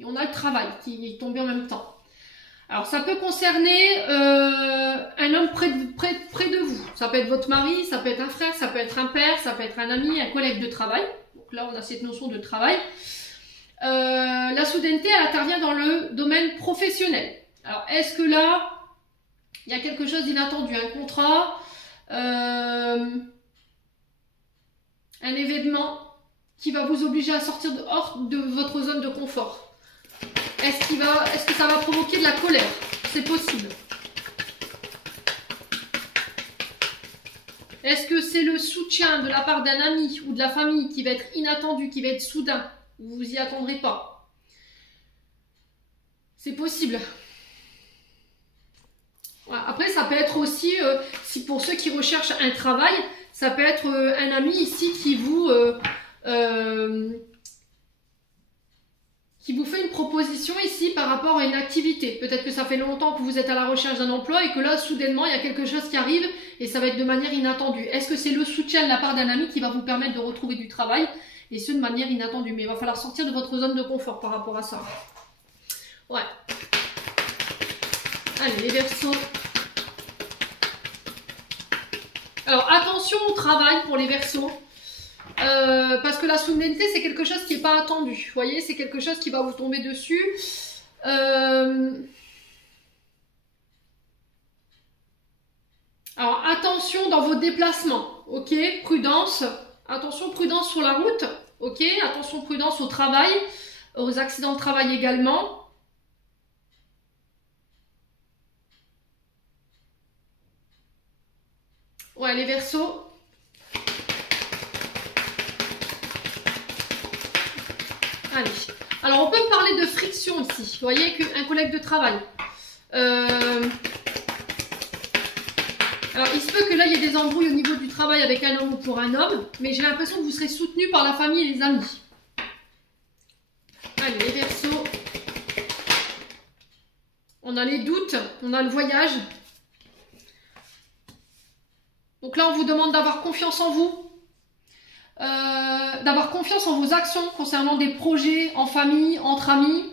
et on a le travail qui est tombé en même temps. Alors, ça peut concerner un homme près de vous. Ça peut être votre mari, ça peut être un frère, ça peut être un père, ça peut être un ami, un collègue de travail. Donc là, on a cette notion de travail. La soudaineté, elle intervient dans le domaine professionnel. Alors, est-ce que là, il y a quelque chose d'inattendu, un contrat, un événement qui va vous obliger à sortir hors de votre zone de confort? Est-ce que ça va provoquer de la colère? C'est possible. Est-ce que c'est le soutien de la part d'un ami ou de la famille qui va être inattendu, qui va être soudain? Vous vous y attendrez pas. C'est possible. Voilà. Après, ça peut être aussi, si pour ceux qui recherchent un travail, ça peut être un ami ici qui vous fait une proposition ici par rapport à une activité. Peut-être que ça fait longtemps que vous êtes à la recherche d'un emploi et que là, soudainement, il y a quelque chose qui arrive et ça va être de manière inattendue. Est-ce que c'est le soutien de la part d'un ami qui va vous permettre de retrouver du travail et ce de manière inattendue? Mais il va falloir sortir de votre zone de confort par rapport à ça. Ouais. Allez, les Verseaux. Alors, attention au travail pour les Verseaux. Parce que la soudaineté, c'est quelque chose qui n'est pas attendu. Vous voyez, c'est quelque chose qui va vous tomber dessus. Alors, attention dans vos déplacements. Ok, prudence. Attention, prudence sur la route. Ok, attention, prudence au travail, aux accidents de travail également. Ouais, les Verseaux. Allez. Alors, on peut parler de friction ici. Vous voyez qu'un collègue de travail. Alors, il se peut que là, il y ait des embrouilles au niveau du travail avec un homme ou pour un homme. Mais j'ai l'impression que vous serez soutenu par la famille et les amis. Allez, les Verseaux. On a les doutes. On a le voyage. Donc là, on vous demande d'avoir confiance en vous. d'avoir confiance en vos actions concernant des projets en famille, entre amis.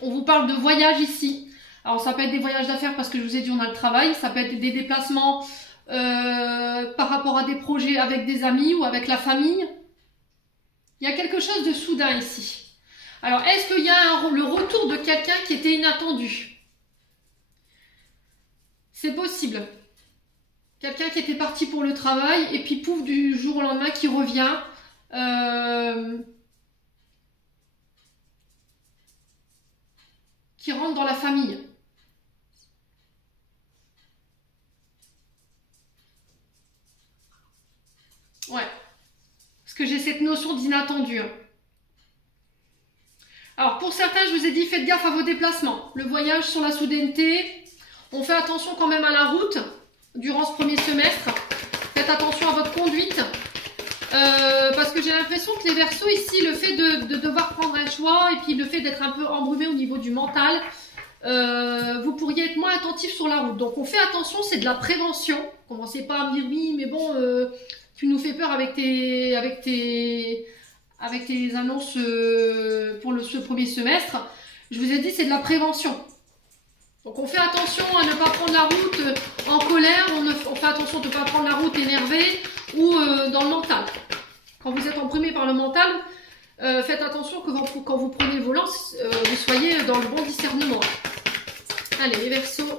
On vous parle de voyage ici. Alors ça peut être des voyages d'affaires parce que je vous ai dit on a le travail, ça peut être des déplacements par rapport à des projets avec des amis ou avec la famille. Il y a quelque chose de soudain ici. Alors est-ce qu'il y a le retour de quelqu'un qui était inattendu? C'est possible. Quelqu'un qui était parti pour le travail et puis pouf du jour au lendemain qui revient. Qui rentre dans la famille. Ouais. Parce que j'ai cette notion d'inattendu. Alors pour certains, je vous ai dit, faites gaffe à vos déplacements. Le voyage sur la soudaineté, on fait attention quand même à la route durant ce premier semestre. Faites attention à votre conduite. Parce que j'ai l'impression que les Verseaux ici, le fait de devoir prendre un choix et puis le fait d'être un peu embrumé au niveau du mental, vous pourriez être moins attentif sur la route. Donc on fait attention, c'est de la prévention. Commencez pas à me dire oui, mais bon, tu nous fais peur avec tes annonces pour ce premier semestre. Je vous ai dit, c'est de la prévention. Donc on fait attention à ne pas prendre la route en colère, on fait attention de ne pas prendre la route énervé ou dans le mental. Quand vous êtes embrumé par le mental, faites attention que quand vous prenez le volant, vous soyez dans le bon discernement. Allez, les Verseaux.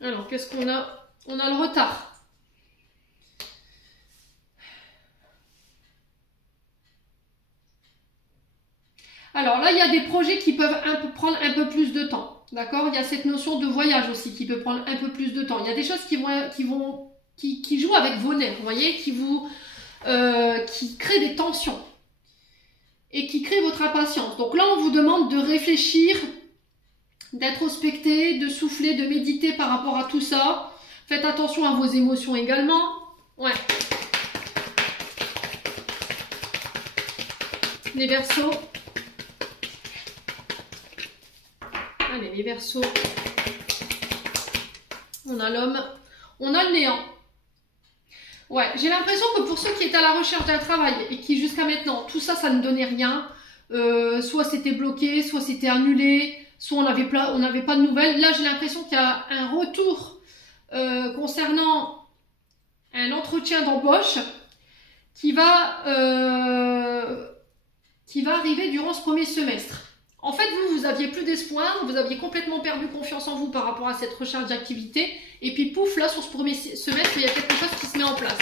Alors, qu'est-ce qu'on a? On a le retard. Alors là, il y a des projets qui peuvent prendre un peu plus de temps. D'accord? Il y a cette notion de voyage aussi qui peut prendre un peu plus de temps. Il y a des choses qui jouent avec vos nerfs, vous voyez, qui créent des tensions et qui créent votre impatience. Donc là, on vous demande de réfléchir, d'introspecter, de souffler, de méditer par rapport à tout ça. Faites attention à vos émotions également. Ouais. Les Verseaux. Allez, les Verseaux. On a l'homme. On a le néant. Ouais, j'ai l'impression que pour ceux qui étaient à la recherche d'un travail et qui jusqu'à maintenant, tout ça, ça ne donnait rien. Soit c'était bloqué, soit c'était annulé, soit on n'avait pas de nouvelles. Là, j'ai l'impression qu'il y a un retour concernant un entretien d'embauche qui va arriver durant ce premier semestre. En fait, vous aviez plus d'espoir, vous aviez complètement perdu confiance en vous par rapport à cette recherche d'activité. Et puis pouf, là, sur ce premier semestre, il y a quelque chose qui se met en place.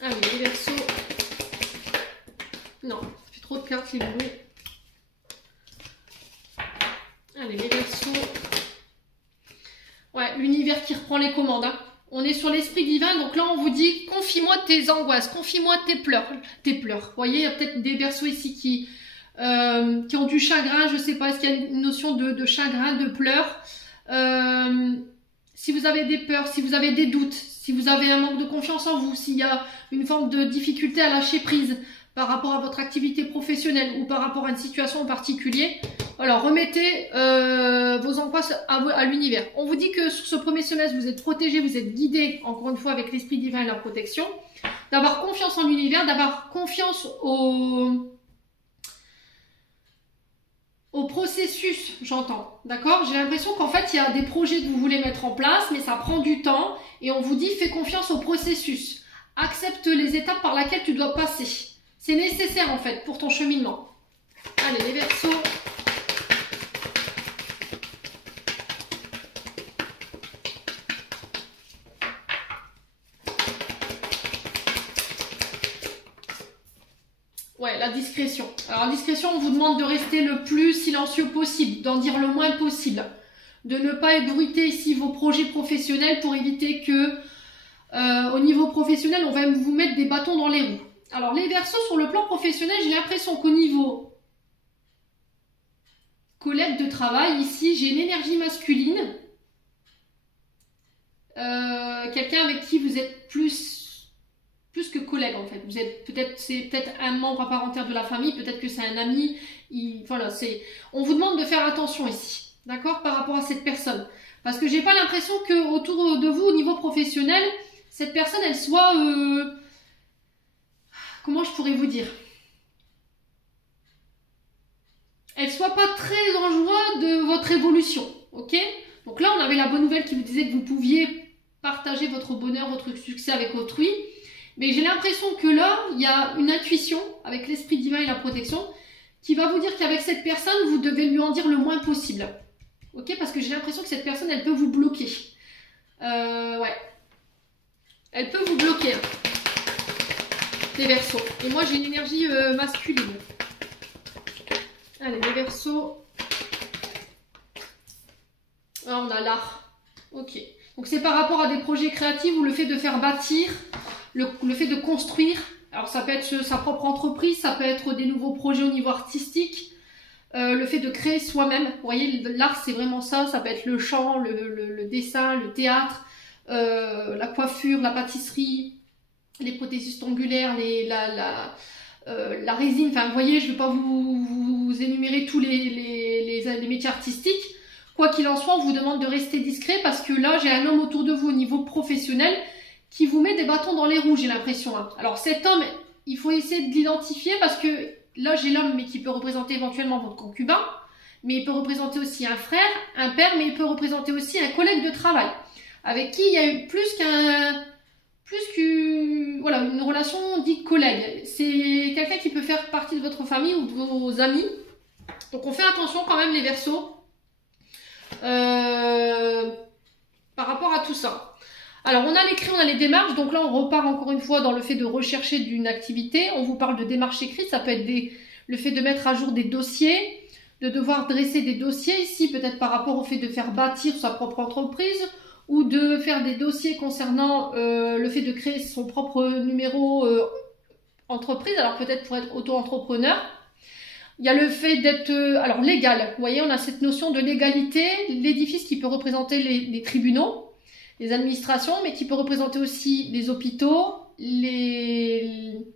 Allez, les Verseaux. Non, ça fait trop de cartes, les bruits. Allez, les Verseaux. Ouais, l'univers qui reprend les commandes, hein. On est sur l'esprit divin, donc là on vous dit confie-moi tes angoisses, confie-moi tes pleurs. Vous voyez, il y a peut-être des Verseaux ici qui ont du chagrin, je sais pas, est-ce qu'il y a une notion de chagrin, de pleurs. Si vous avez des peurs, si vous avez des doutes, si vous avez un manque de confiance en vous, s'il y a une forme de difficulté à lâcher prise par rapport à votre activité professionnelle ou par rapport à une situation en particulier, alors remettez vos angoisses à l'univers. On vous dit que sur ce premier semestre, vous êtes protégé, vous êtes guidé, encore une fois, avec l'esprit divin et la protection, d'avoir confiance en l'univers, d'avoir confiance au processus, j'entends, d'accord? J'ai l'impression qu'en fait, il y a des projets que vous voulez mettre en place, mais ça prend du temps, et on vous dit, fais confiance au processus. Accepte les étapes par lesquelles tu dois passer. C'est nécessaire, en fait, pour ton cheminement. Allez, les Verseaux. Ouais, la discrétion. Alors, la discrétion, on vous demande de rester le plus silencieux possible, d'en dire le moins possible, de ne pas ébruiter ici vos projets professionnels pour éviter que, au niveau professionnel, on va vous mettre des bâtons dans les roues. Alors, les Verseaux, sur le plan professionnel, j'ai l'impression qu'au niveau collègue de travail, ici, j'ai une énergie masculine. Quelqu'un avec qui vous êtes plus plus que collègue en fait. Vous êtes peut-être, c'est peut-être un membre à part entière de la famille, peut-être que c'est un ami. Voilà, on vous demande de faire attention ici, d'accord, par rapport à cette personne. Parce que j'ai pas l'impression que autour de vous, au niveau professionnel, cette personne, elle soit, comment je pourrais vous dire, elle soit pas très en joie de votre évolution, ok? Donc là, on avait la bonne nouvelle qui vous disait que vous pouviez partager votre bonheur, votre succès avec autrui. Mais j'ai l'impression que là, il y a une intuition avec l'esprit divin et la protection qui va vous dire qu'avec cette personne, vous devez lui en dire le moins possible. Ok? Parce que j'ai l'impression que cette personne, elle peut vous bloquer. Ouais. Elle peut vous bloquer. Hein. Les Verseaux. Et moi, j'ai une énergie masculine. Allez, les Verseaux. Ah, on a l'art. Ok. Donc c'est par rapport à des projets créatifs ou le fait de faire bâtir, le fait de construire. Alors ça peut être sa propre entreprise, ça peut être des nouveaux projets au niveau artistique, le fait de créer soi-même. Vous voyez, l'art c'est vraiment ça. Ça peut être le chant, le dessin, le théâtre, la coiffure, la pâtisserie, les prothésistes ongulaires, la résine. Enfin, vous voyez, je ne vais pas vous énumérer tous les métiers artistiques. Quoi qu'il en soit, on vous demande de rester discret parce que là, j'ai un homme autour de vous au niveau professionnel qui vous met des bâtons dans les roues, j'ai l'impression. Hein. Alors cet homme, il faut essayer de l'identifier parce que là, j'ai l'homme, mais qui peut représenter éventuellement votre concubin, mais il peut représenter aussi un frère, un père, mais il peut représenter aussi un collègue de travail avec qui il y a eu voilà, une relation dite collègue. C'est quelqu'un qui peut faire partie de votre famille ou de vos amis. Donc on fait attention quand même les Verseaux. Par rapport à tout ça. Alors on a l'écrit, on a les démarches, donc là on repart encore une fois dans le fait de rechercher d'une activité. On vous parle de démarches écrites, ça peut être le fait de mettre à jour des dossiers, de devoir dresser des dossiers ici, peut-être par rapport au fait de faire bâtir sa propre entreprise ou de faire des dossiers concernant le fait de créer son propre numéro entreprise, alors peut-être pour être auto-entrepreneur. Il y a le fait d'être alors légal. Vous voyez, on a cette notion de légalité, l'édifice qui peut représenter les tribunaux, les administrations, mais qui peut représenter aussi les hôpitaux, les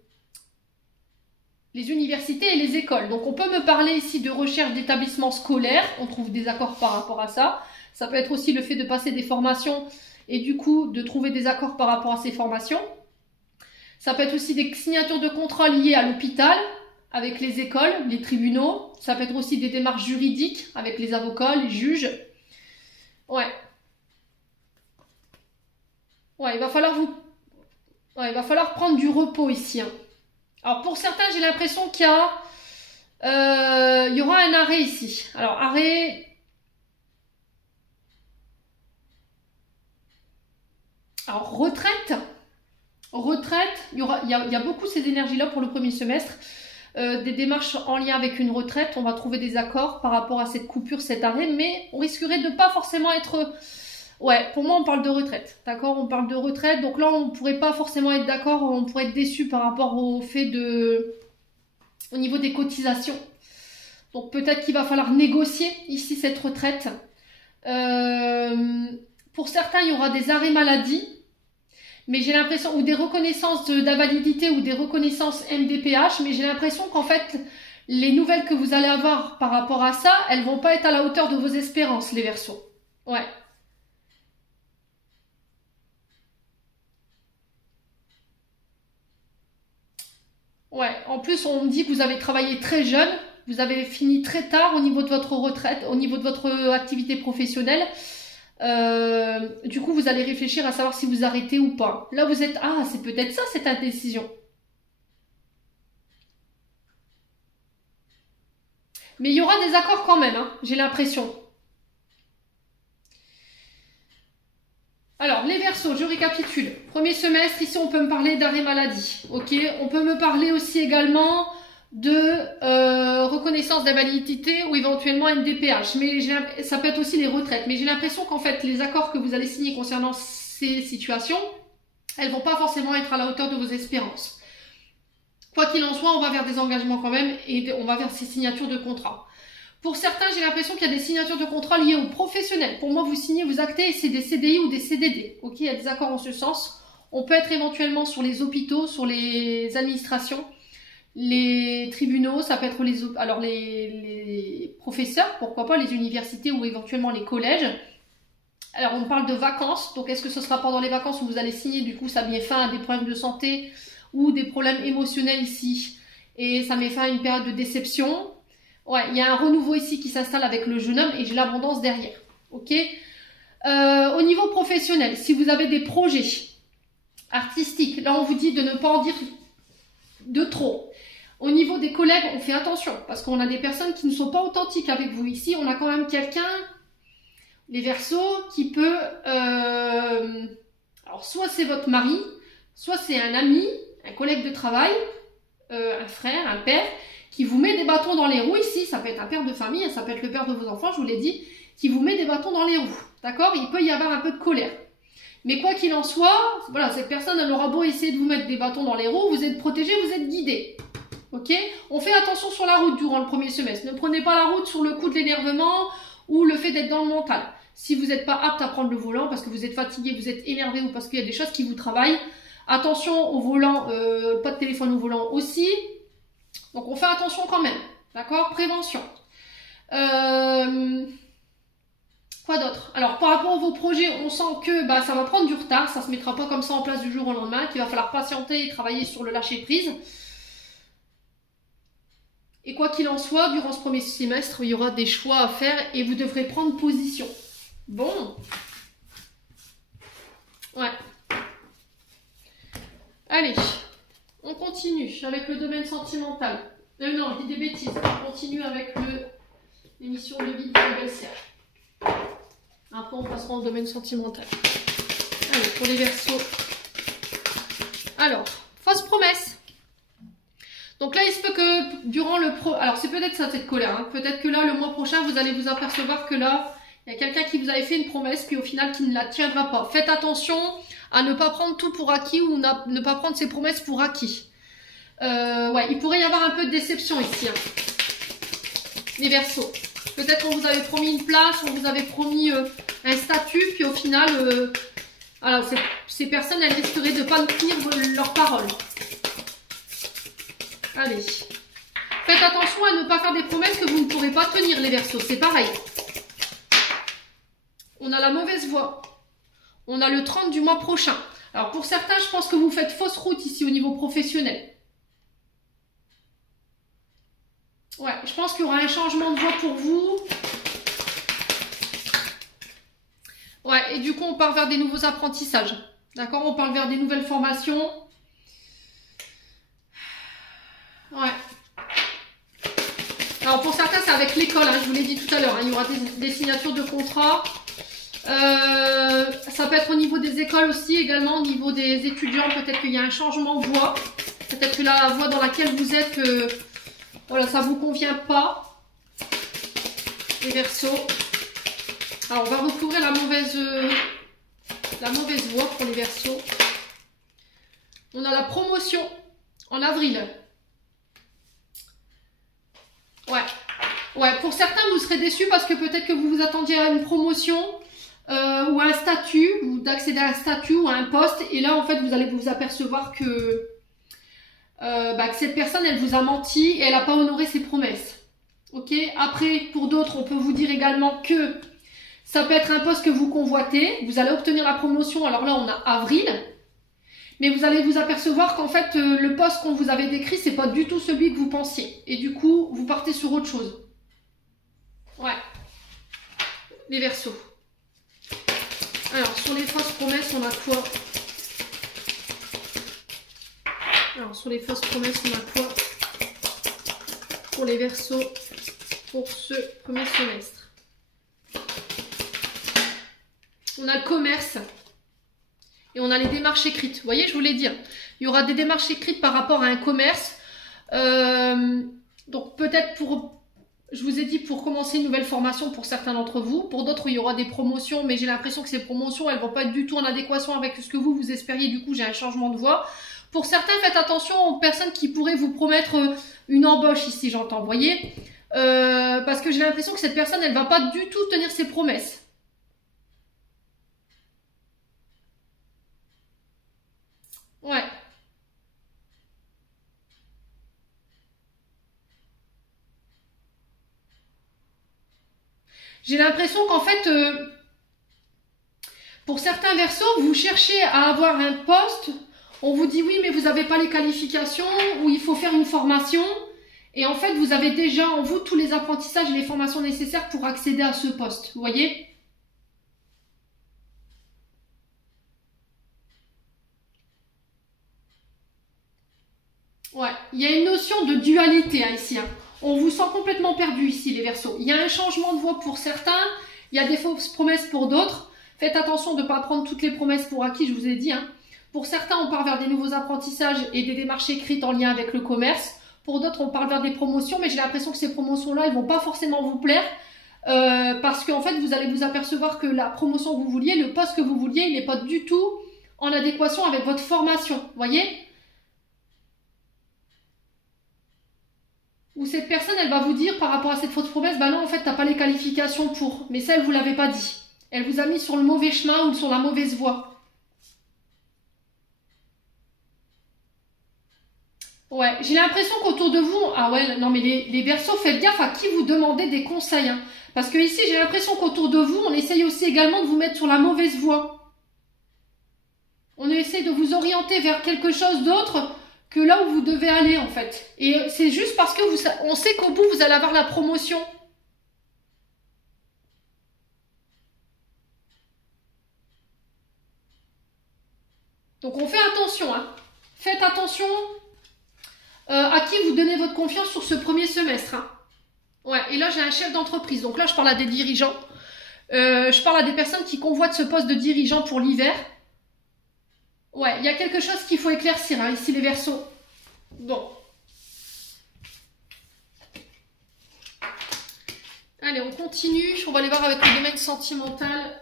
universités et les écoles. Donc on peut me parler ici de recherche d'établissements scolaires, on trouve des accords par rapport à ça. Ça peut être aussi le fait de passer des formations et du coup de trouver des accords par rapport à ces formations. Ça peut être aussi des signatures de contrats liées à l'hôpital, avec les écoles, les tribunaux. Ça peut être aussi des démarches juridiques avec les avocats, les juges. Ouais. Ouais, il va falloir prendre du repos ici. Hein. Alors pour certains, j'ai l'impression qu'il y aura un arrêt ici. Alors arrêt. Alors retraite. Il y a beaucoup ces énergies-là pour le premier semestre. Des démarches en lien avec une retraite, on va trouver des accords par rapport à cette coupure, cet arrêt, mais on risquerait de pas forcément être... Ouais, pour moi on parle de retraite, d'accord? On parle de retraite, donc là on pourrait pas forcément être d'accord, on pourrait être déçu par rapport au fait au niveau des cotisations. Donc peut-être qu'il va falloir négocier ici cette retraite. Pour certains, il y aura des arrêts maladie. Mais j'ai l'impression, ou des reconnaissances d'invalidité ou des reconnaissances MDPH, mais j'ai l'impression qu'en fait, les nouvelles que vous allez avoir par rapport à ça, elles vont pas être à la hauteur de vos espérances, les Verseaux. Ouais. Ouais, en plus, on me dit que vous avez travaillé très jeune, vous avez fini très tard au niveau de votre retraite, au niveau de votre activité professionnelle. Du coup, vous allez réfléchir à savoir si vous arrêtez ou pas. Là, vous êtes... Ah, c'est peut-être ça, cette indécision. Mais il y aura des accords quand même, hein, j'ai l'impression. Alors, les Verseaux, je récapitule. Premier semestre, ici, on peut me parler d'arrêt maladie. Ok, on peut me parler aussi également de reconnaissance d'invalidité ou éventuellement NDPH. Mais ça peut être aussi les retraites. Mais j'ai l'impression qu'en fait, les accords que vous allez signer concernant ces situations, elles vont pas forcément être à la hauteur de vos espérances. Quoi qu'il en soit, on va vers des engagements quand même et on va vers ces signatures de contrat. Pour certains, j'ai l'impression qu'il y a des signatures de contrat liées aux professionnels. Pour moi, vous signez, vous actez et c'est des CDI ou des CDD. Ok, il y a des accords en ce sens. On peut être éventuellement sur les hôpitaux, sur les administrations, les tribunaux, ça peut être les professeurs, pourquoi pas, les universités ou éventuellement les collèges. Alors on parle de vacances, donc est-ce que ce sera pendant les vacances où vous allez signer, du coup ça met fin à des problèmes de santé ou des problèmes émotionnels ici, et ça met fin à une période de déception. Ouais, il y a un renouveau ici qui s'installe avec le jeune homme et j'ai l'abondance derrière, ok. Au niveau professionnel, si vous avez des projets artistiques, là on vous dit de ne pas en dire de trop. Au niveau des collègues, on fait attention parce qu'on a des personnes qui ne sont pas authentiques avec vous. Ici, on a quand même quelqu'un, les Verseaux, qui peut... alors, soit c'est votre mari, soit c'est un ami, un collègue de travail, un frère, un père, qui vous met des bâtons dans les roues ici. Ça peut être un père de famille, ça peut être le père de vos enfants, je vous l'ai dit, qui vous met des bâtons dans les roues. D'accord? Il peut y avoir un peu de colère. Mais quoi qu'il en soit, voilà, cette personne, elle aura beau essayer de vous mettre des bâtons dans les roues, vous êtes protégé, vous êtes guidé. Ok? On fait attention sur la route durant le premier semestre. Ne prenez pas la route sur le coup de l'énervement ou le fait d'être dans le mental. Si vous n'êtes pas apte à prendre le volant parce que vous êtes fatigué, vous êtes énervé ou parce qu'il y a des choses qui vous travaillent, attention au volant, pas de téléphone au volant aussi. Donc on fait attention quand même. D'accord? Prévention. Quoi d'autre? Alors par rapport à vos projets, on sent que ça va prendre du retard, ça se mettra pas comme ça en place du jour au lendemain, qu'il va falloir patienter et travailler sur le lâcher prise. Et quoi qu'il en soit, durant ce premier semestre, il y aura des choix à faire et vous devrez prendre position. Bon. Ouais. Allez, on continue avec le domaine sentimental. Non, je dis des bêtises. On continue avec l'émission de vie de la belle-sœur. Après, on passera au domaine sentimental. Allez, pour les Verseaux. Alors, fausse promesse. Donc là, il se peut que durant alors c'est peut-être ça cette colère, hein. Peut-être que là, le mois prochain, vous allez vous apercevoir que là, il y a quelqu'un qui vous avait fait une promesse, puis au final, qui ne la tiendra pas. Faites attention à ne pas prendre tout pour acquis ou ne pas prendre ses promesses pour acquis. Ouais, il pourrait y avoir un peu de déception ici, hein. Les Verseaux. Peut-être qu'on vous avait promis une place, on vous avait promis un statut, puis au final, voilà, ces personnes, elles risqueraient de ne pas tenir leur parole. Allez. Faites attention à ne pas faire des promesses que vous ne pourrez pas tenir, les Verseaux. C'est pareil. On a la mauvaise voie. On a le 30 du mois prochain. Alors pour certains, je pense que vous faites fausse route ici au niveau professionnel. Ouais, je pense qu'il y aura un changement de voie pour vous. Ouais, et du coup, on part vers des nouveaux apprentissages. D'accord? On part vers des nouvelles formations. Ouais. Alors pour certains, c'est avec l'école, hein, je vous l'ai dit tout à l'heure. Hein, il y aura des signatures de contrat. Ça peut être au niveau des écoles aussi, également au niveau des étudiants. Peut-être qu'il y a un changement de voie. Peut-être que la voie dans laquelle vous êtes, voilà, ça ne vous convient pas. Les Verseaux. Alors on va recouvrir la mauvaise voie pour les Verseaux. On a la promotion en avril. Ouais. Ouais, pour certains, vous serez déçus parce que peut-être que vous vous attendiez à une promotion ou à un statut, ou d'accéder à un statut ou à un poste. Et là, en fait, vous allez vous apercevoir que cette personne, elle vous a menti et elle n'a pas honoré ses promesses. Ok. Après, pour d'autres, on peut vous dire également que ça peut être un poste que vous convoitez. Vous allez obtenir la promotion. Alors là, on a avril. Mais vous allez vous apercevoir qu'en fait, le poste qu'on vous avait décrit, c'est pas du tout celui que vous pensiez. Et du coup, vous partez sur autre chose. Ouais. Les Verseaux. Alors, sur les fausses promesses, on a quoi? Alors, sur les fausses promesses, on a quoi pour les Verseaux pour ce premier semestre? On a le commerce. Et on a les démarches écrites. Vous voyez, je vous l'ai dit. Il y aura des démarches écrites par rapport à un commerce. Donc peut-être je vous ai dit pour commencer une nouvelle formation pour certains d'entre vous. Pour d'autres, il y aura des promotions, mais j'ai l'impression que ces promotions, elles ne vont pas être du tout en adéquation avec ce que vous espériez. Du coup, j'ai un changement de voie. Pour certains, faites attention aux personnes qui pourraient vous promettre une embauche ici, j'entends. Vous voyez, parce que j'ai l'impression que cette personne, elle ne va pas du tout tenir ses promesses. J'ai l'impression qu'en fait, pour certains Verseaux, vous cherchez à avoir un poste, on vous dit oui, mais vous n'avez pas les qualifications, ou il faut faire une formation, et en fait, vous avez déjà en vous tous les apprentissages et les formations nécessaires pour accéder à ce poste, vous voyez? Ouais, il y a une notion de dualité hein, ici. Hein. On vous sent complètement perdu ici, les Verseaux. Il y a un changement de voie pour certains, il y a des fausses promesses pour d'autres. Faites attention de ne pas prendre toutes les promesses pour acquis, je vous ai dit. Hein. Pour certains, on part vers des nouveaux apprentissages et des démarches écrites en lien avec le commerce. Pour d'autres, on part vers des promotions, mais j'ai l'impression que ces promotions-là, elles vont pas forcément vous plaire. Parce qu'en fait, vous allez vous apercevoir que la promotion que vous vouliez, le poste que vous vouliez, il n'est pas du tout en adéquation avec votre formation. Vous voyez ? Ou cette personne, elle va vous dire par rapport à cette fausse promesse, bah non, en fait, t'as pas les qualifications pour. Mais ça, elle vous l'avait pas dit. Elle vous a mis sur le mauvais chemin ou sur la mauvaise voie. Ouais, j'ai l'impression qu'autour de vous, ah ouais, non mais les Verseaux, faites gaffe à qui vous demandez des conseils. Hein. Parce que ici, j'ai l'impression qu'autour de vous, on essaye aussi également de vous mettre sur la mauvaise voie. On essaie de vous orienter vers quelque chose d'autre que là où vous devez aller en fait. Et c'est juste parce que on sait qu'au bout vous allez avoir la promotion. Donc on fait attention, hein. Faites attention à qui vous donnez votre confiance sur ce premier semestre. Hein. Ouais, et là j'ai un chef d'entreprise, donc là je parle à des dirigeants. Je parle à des personnes qui convoitent ce poste de dirigeant pour l'hiver. Ouais, il y a quelque chose qu'il faut éclaircir, hein, ici les Verseaux. Bon. Allez, on continue. On va aller voir avec le domaine sentimental.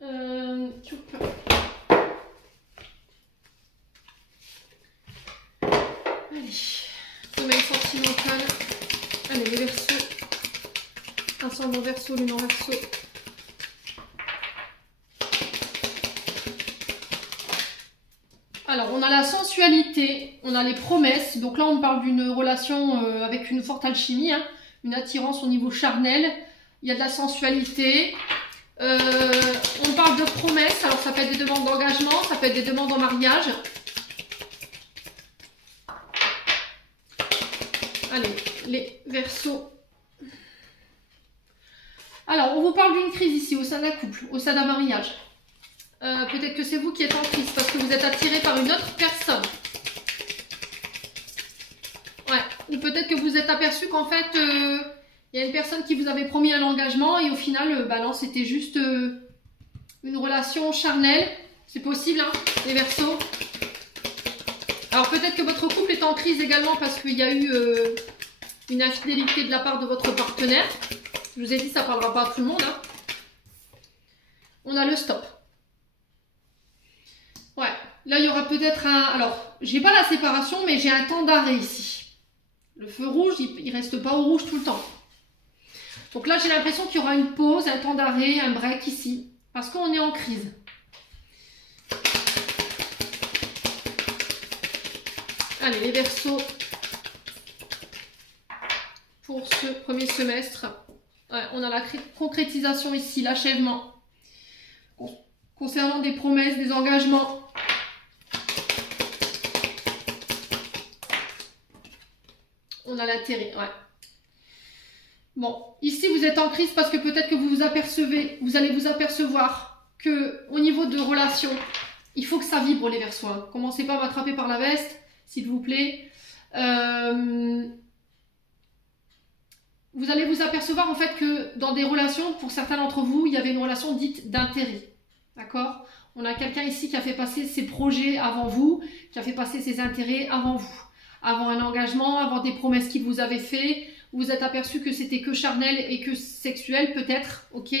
Allez, domaine sentimental. Allez, les Verseaux. Ascendant Verseau, lune en Verseau. Alors, on a la sensualité, on a les promesses. Donc là, on parle d'une relation avec une forte alchimie, hein, une attirance au niveau charnel. Il y a de la sensualité. On parle de promesses. Alors, ça peut être des demandes d'engagement, ça peut être des demandes en mariage. Allez, les Verseaux. Alors, on vous parle d'une crise ici, au sein d'un couple, au sein d'un mariage. Peut-être que c'est vous qui êtes en crise parce que vous êtes attiré par une autre personne. Ouais. Ou peut-être que vous êtes aperçu qu'en fait, il y a une personne qui vous avait promis un engagement et au final, bah non, c'était juste une relation charnelle. C'est possible, hein, les Verseaux. Alors peut-être que votre couple est en crise également parce qu'il y a eu une infidélité de la part de votre partenaire. Je vous ai dit, ça ne parlera pas à tout le monde. Hein. On a le stop. Ouais, là il y aura peut-être un... Alors, j'ai pas la séparation, mais j'ai un temps d'arrêt ici. Le feu rouge, il reste pas au rouge tout le temps. Donc là, j'ai l'impression qu'il y aura une pause, un temps d'arrêt, un break ici. Parce qu'on est en crise. Allez, les Verseaux. Pour ce premier semestre. Ouais, on a la concrétisation ici, l'achèvement. Concernant des promesses, des engagements. On a l'intérêt, ouais. Bon, ici vous êtes en crise parce que peut-être que vous allez vous apercevoir que au niveau de relations, il faut que ça vibre les Verseaux. Hein. Commencez pas à m'attraper par la veste, s'il vous plaît. Vous allez vous apercevoir en fait que dans des relations, pour certains d'entre vous, il y avait une relation dite d'intérêt. D'accord? On a quelqu'un ici qui a fait passer ses projets avant vous, qui a fait passer ses intérêts avant vous. Avant un engagement, avant des promesses qu'il vous avait fait. Vous vous êtes aperçu que c'était que charnel et que sexuel peut-être. Ok?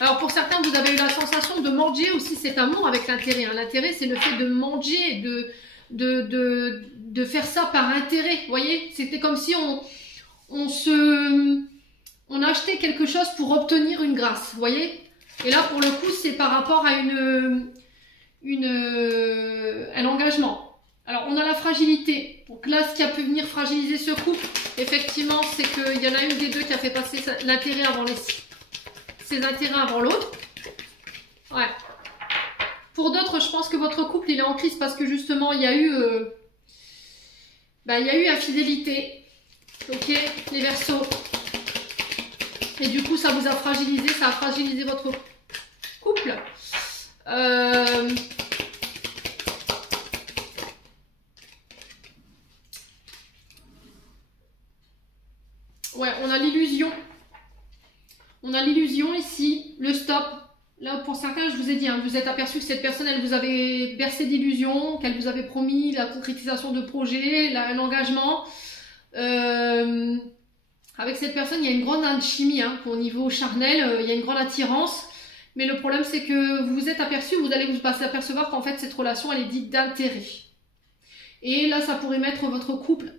Alors pour certains, vous avez eu la sensation de manger aussi cet amour avec l'intérêt. Hein. L'intérêt, c'est le fait de manger, de faire ça par intérêt. Vous voyez? C'était comme si on achetait quelque chose pour obtenir une grâce. Vous voyez? Et là, pour le coup, c'est par rapport à un engagement. Alors, on a la fragilité. fragilité. Donc là, ce qui a pu venir fragiliser ce couple, effectivement, c'est qu'il y en a une des deux qui a fait passer l'intérêt avant ses intérêts avant l'autre. Ouais. Pour d'autres, je pense que votre couple, il est en crise parce que justement, il y a eu infidélité. Ok, les Verseaux. Et du coup, ça vous a fragilisé, ça a fragilisé votre couple. Ouais, on a l'illusion. On a l'illusion ici, le stop. Là, pour certains, je vous ai dit, hein, vous êtes aperçu que cette personne, elle vous avait bercé d'illusions, qu'elle vous avait promis la concrétisation de projets, un engagement. Avec cette personne, il y a une grande alchimie, hein, au niveau charnel, il y a une grande attirance. Mais le problème, c'est que vous vous êtes aperçu, vous allez vous apercevoir qu'en fait, cette relation, elle est dite d'intérêt. Et là, ça pourrait mettre votre couple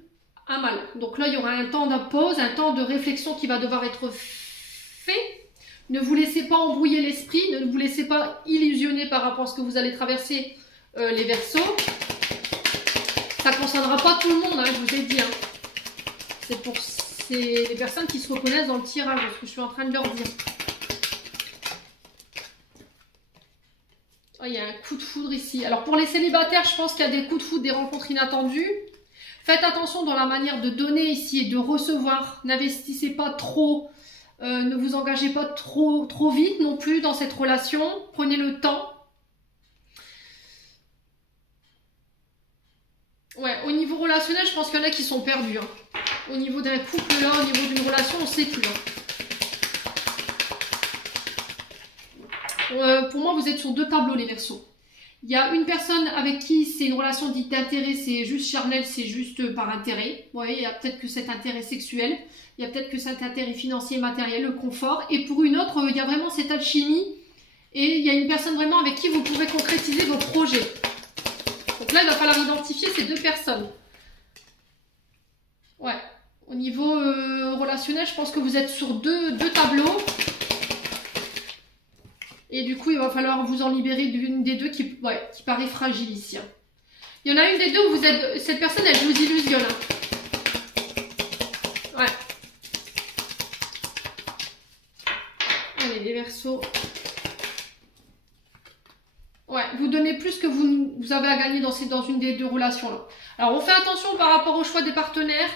à mal. Donc là, il y aura un temps de pause, un temps de réflexion qui va devoir être fait. Ne vous laissez pas embrouiller l'esprit, ne vous laissez pas illusionner par rapport à ce que vous allez traverser, les Verseaux. Ça ne concernera pas tout le monde, hein, je vous ai dit. Hein. C'est les personnes qui se reconnaissent dans le tirage, ce que je suis en train de leur dire. Oh, il y a un coup de foudre ici. Alors pour les célibataires, je pense qu'il y a des coups de foudre, des rencontres inattendues. Faites attention dans la manière de donner ici et de recevoir. N'investissez pas trop. Ne vous engagez pas trop vite non plus dans cette relation. Prenez le temps. Ouais, au niveau relationnel, je pense qu'il y en a qui sont perdus. Hein. Au niveau d'un couple, là, au niveau d'une relation, on ne sait plus. Hein. Pour moi, vous êtes sur deux tableaux, les Verseaux. Il y a une personne avec qui c'est une relation dite d'intérêt, c'est juste charnel, c'est juste par intérêt. Vous voyez, il y a peut-être que cet intérêt sexuel, il y a peut-être que cet intérêt financier, matériel, le confort. Et pour une autre, il y a vraiment cette alchimie. Et il y a une personne vraiment avec qui vous pouvez concrétiser vos projets. Donc là, il va falloir identifier ces deux personnes. Ouais. Au niveau relationnel, je pense que vous êtes sur deux tableaux. Et du coup, il va falloir vous en libérer d'une des deux qui paraît fragile ici. Hein. Il y en a une des deux où vous êtes... Cette personne, elle vous illusionne. Hein. Ouais. Allez, les Verseaux. Ouais, vous donnez plus que vous avez à gagner dans une des deux relations là. Alors, on fait attention par rapport au choix des partenaires.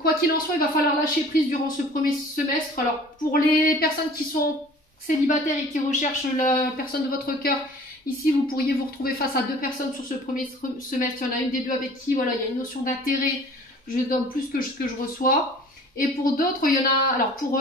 Quoi qu'il en soit, il va falloir lâcher prise durant ce premier semestre. Alors, pour les personnes qui sont célibataires et qui recherchent la personne de votre cœur, ici, vous pourriez vous retrouver face à deux personnes sur ce premier semestre. Il y en a une des deux avec qui, voilà, il y a une notion d'intérêt. Je donne plus que ce que je reçois. Et pour d'autres, il y en a... Alors, pour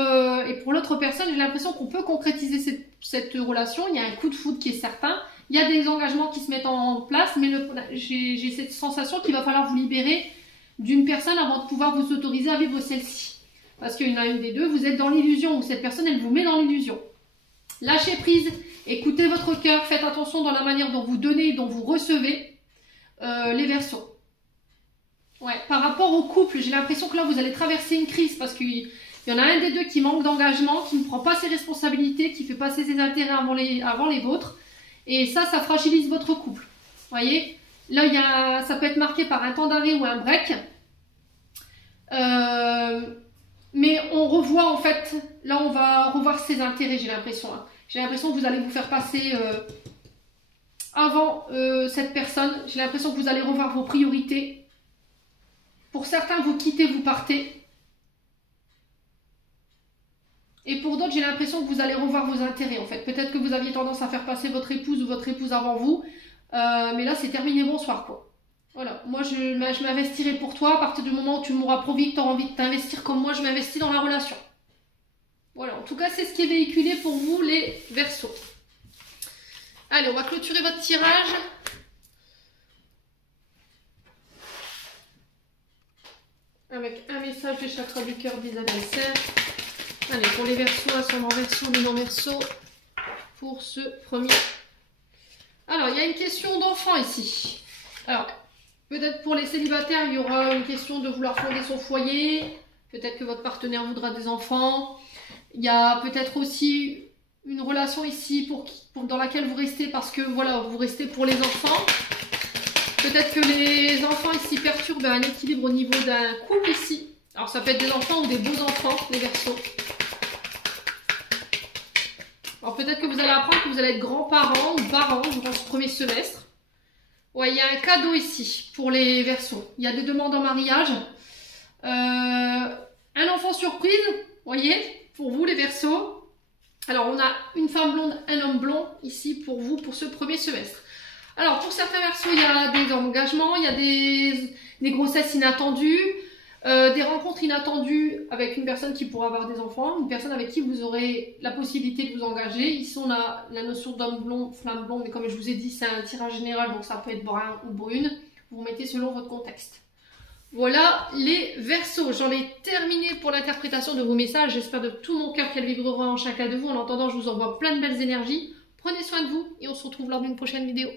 l'autre personne, j'ai l'impression qu'on peut concrétiser cette relation. Il y a un coup de foudre qui est certain. Il y a des engagements qui se mettent en place. Mais j'ai cette sensation qu'il va falloir vous libérer d'une personne avant de pouvoir vous autoriser à vivre celle-ci. Parce qu'il y en a une des deux, vous êtes dans l'illusion. Ou cette personne, elle vous met dans l'illusion. Lâchez prise. Écoutez votre cœur. Faites attention dans la manière dont vous donnez, dont vous recevez les Verseaux. Ouais, par rapport au couple, j'ai l'impression que là, vous allez traverser une crise parce qu'il y en a un des deux qui manque d'engagement, qui ne prend pas ses responsabilités, qui fait passer ses intérêts avant les vôtres. Et ça fragilise votre couple. Vous voyez? Là, ça peut être marqué par un temps d'arrêt ou un break. Mais on revoit, en fait, là, on va revoir ses intérêts, j'ai l'impression. Hein. J'ai l'impression que vous allez vous faire passer avant cette personne. J'ai l'impression que vous allez revoir vos priorités. Pour certains, vous quittez, vous partez. Et pour d'autres, j'ai l'impression que vous allez revoir vos intérêts, en fait. Peut-être que vous aviez tendance à faire passer votre épouse ou votre épouse avant vous. Mais là, c'est terminé, bonsoir, quoi. Voilà. Moi, je m'investirai pour toi à partir du moment où tu m'auras prouvé que tu auras envie de t'investir comme moi, je m'investis dans la relation. Voilà. En tout cas, c'est ce qui est véhiculé pour vous, les Verseaux. Allez, on va clôturer votre tirage. Avec un message des chakras du cœur d'Isabelle Serre. Allez, pour les Verseaux, ascendant Verseau, luminant Verseau, pour ce premier. Alors, il y a une question d'enfant ici. Alors, peut-être pour les célibataires, il y aura une question de vouloir fonder son foyer. Peut-être que votre partenaire voudra des enfants. Il y a peut-être aussi une relation ici dans laquelle vous restez parce que, voilà, vous restez pour les enfants. peut-être que les enfants ici perturbent un équilibre au niveau d'un couple ici. Alors ça peut être des enfants ou des beaux enfants, les Verseaux. Alors peut-être que vous allez apprendre que vous allez être grands-parents ou parents durant ce premier semestre. Ouais, il y a un cadeau ici pour les Verseaux. Il y a des demandes en mariage. Un enfant surprise, voyez, pour vous les Verseaux. Alors on a une femme blonde, un homme blond ici pour vous pour ce premier semestre. Alors pour certains Verseaux, il y a des engagements, il y a des grossesses inattendues, des rencontres inattendues avec une personne qui pourra avoir des enfants, une personne avec qui vous aurez la possibilité de vous engager. Ici on a la notion d'homme blond, femme blonde, mais comme je vous ai dit c'est un tirage général, donc ça peut être brun ou brune. Vous mettez selon votre contexte. Voilà les Verseaux, j'en ai terminé pour l'interprétation de vos messages. J'espère de tout mon cœur qu'elle vibrera en chacun de vous. En attendant, je vous envoie plein de belles énergies. Prenez soin de vous et on se retrouve lors d'une prochaine vidéo.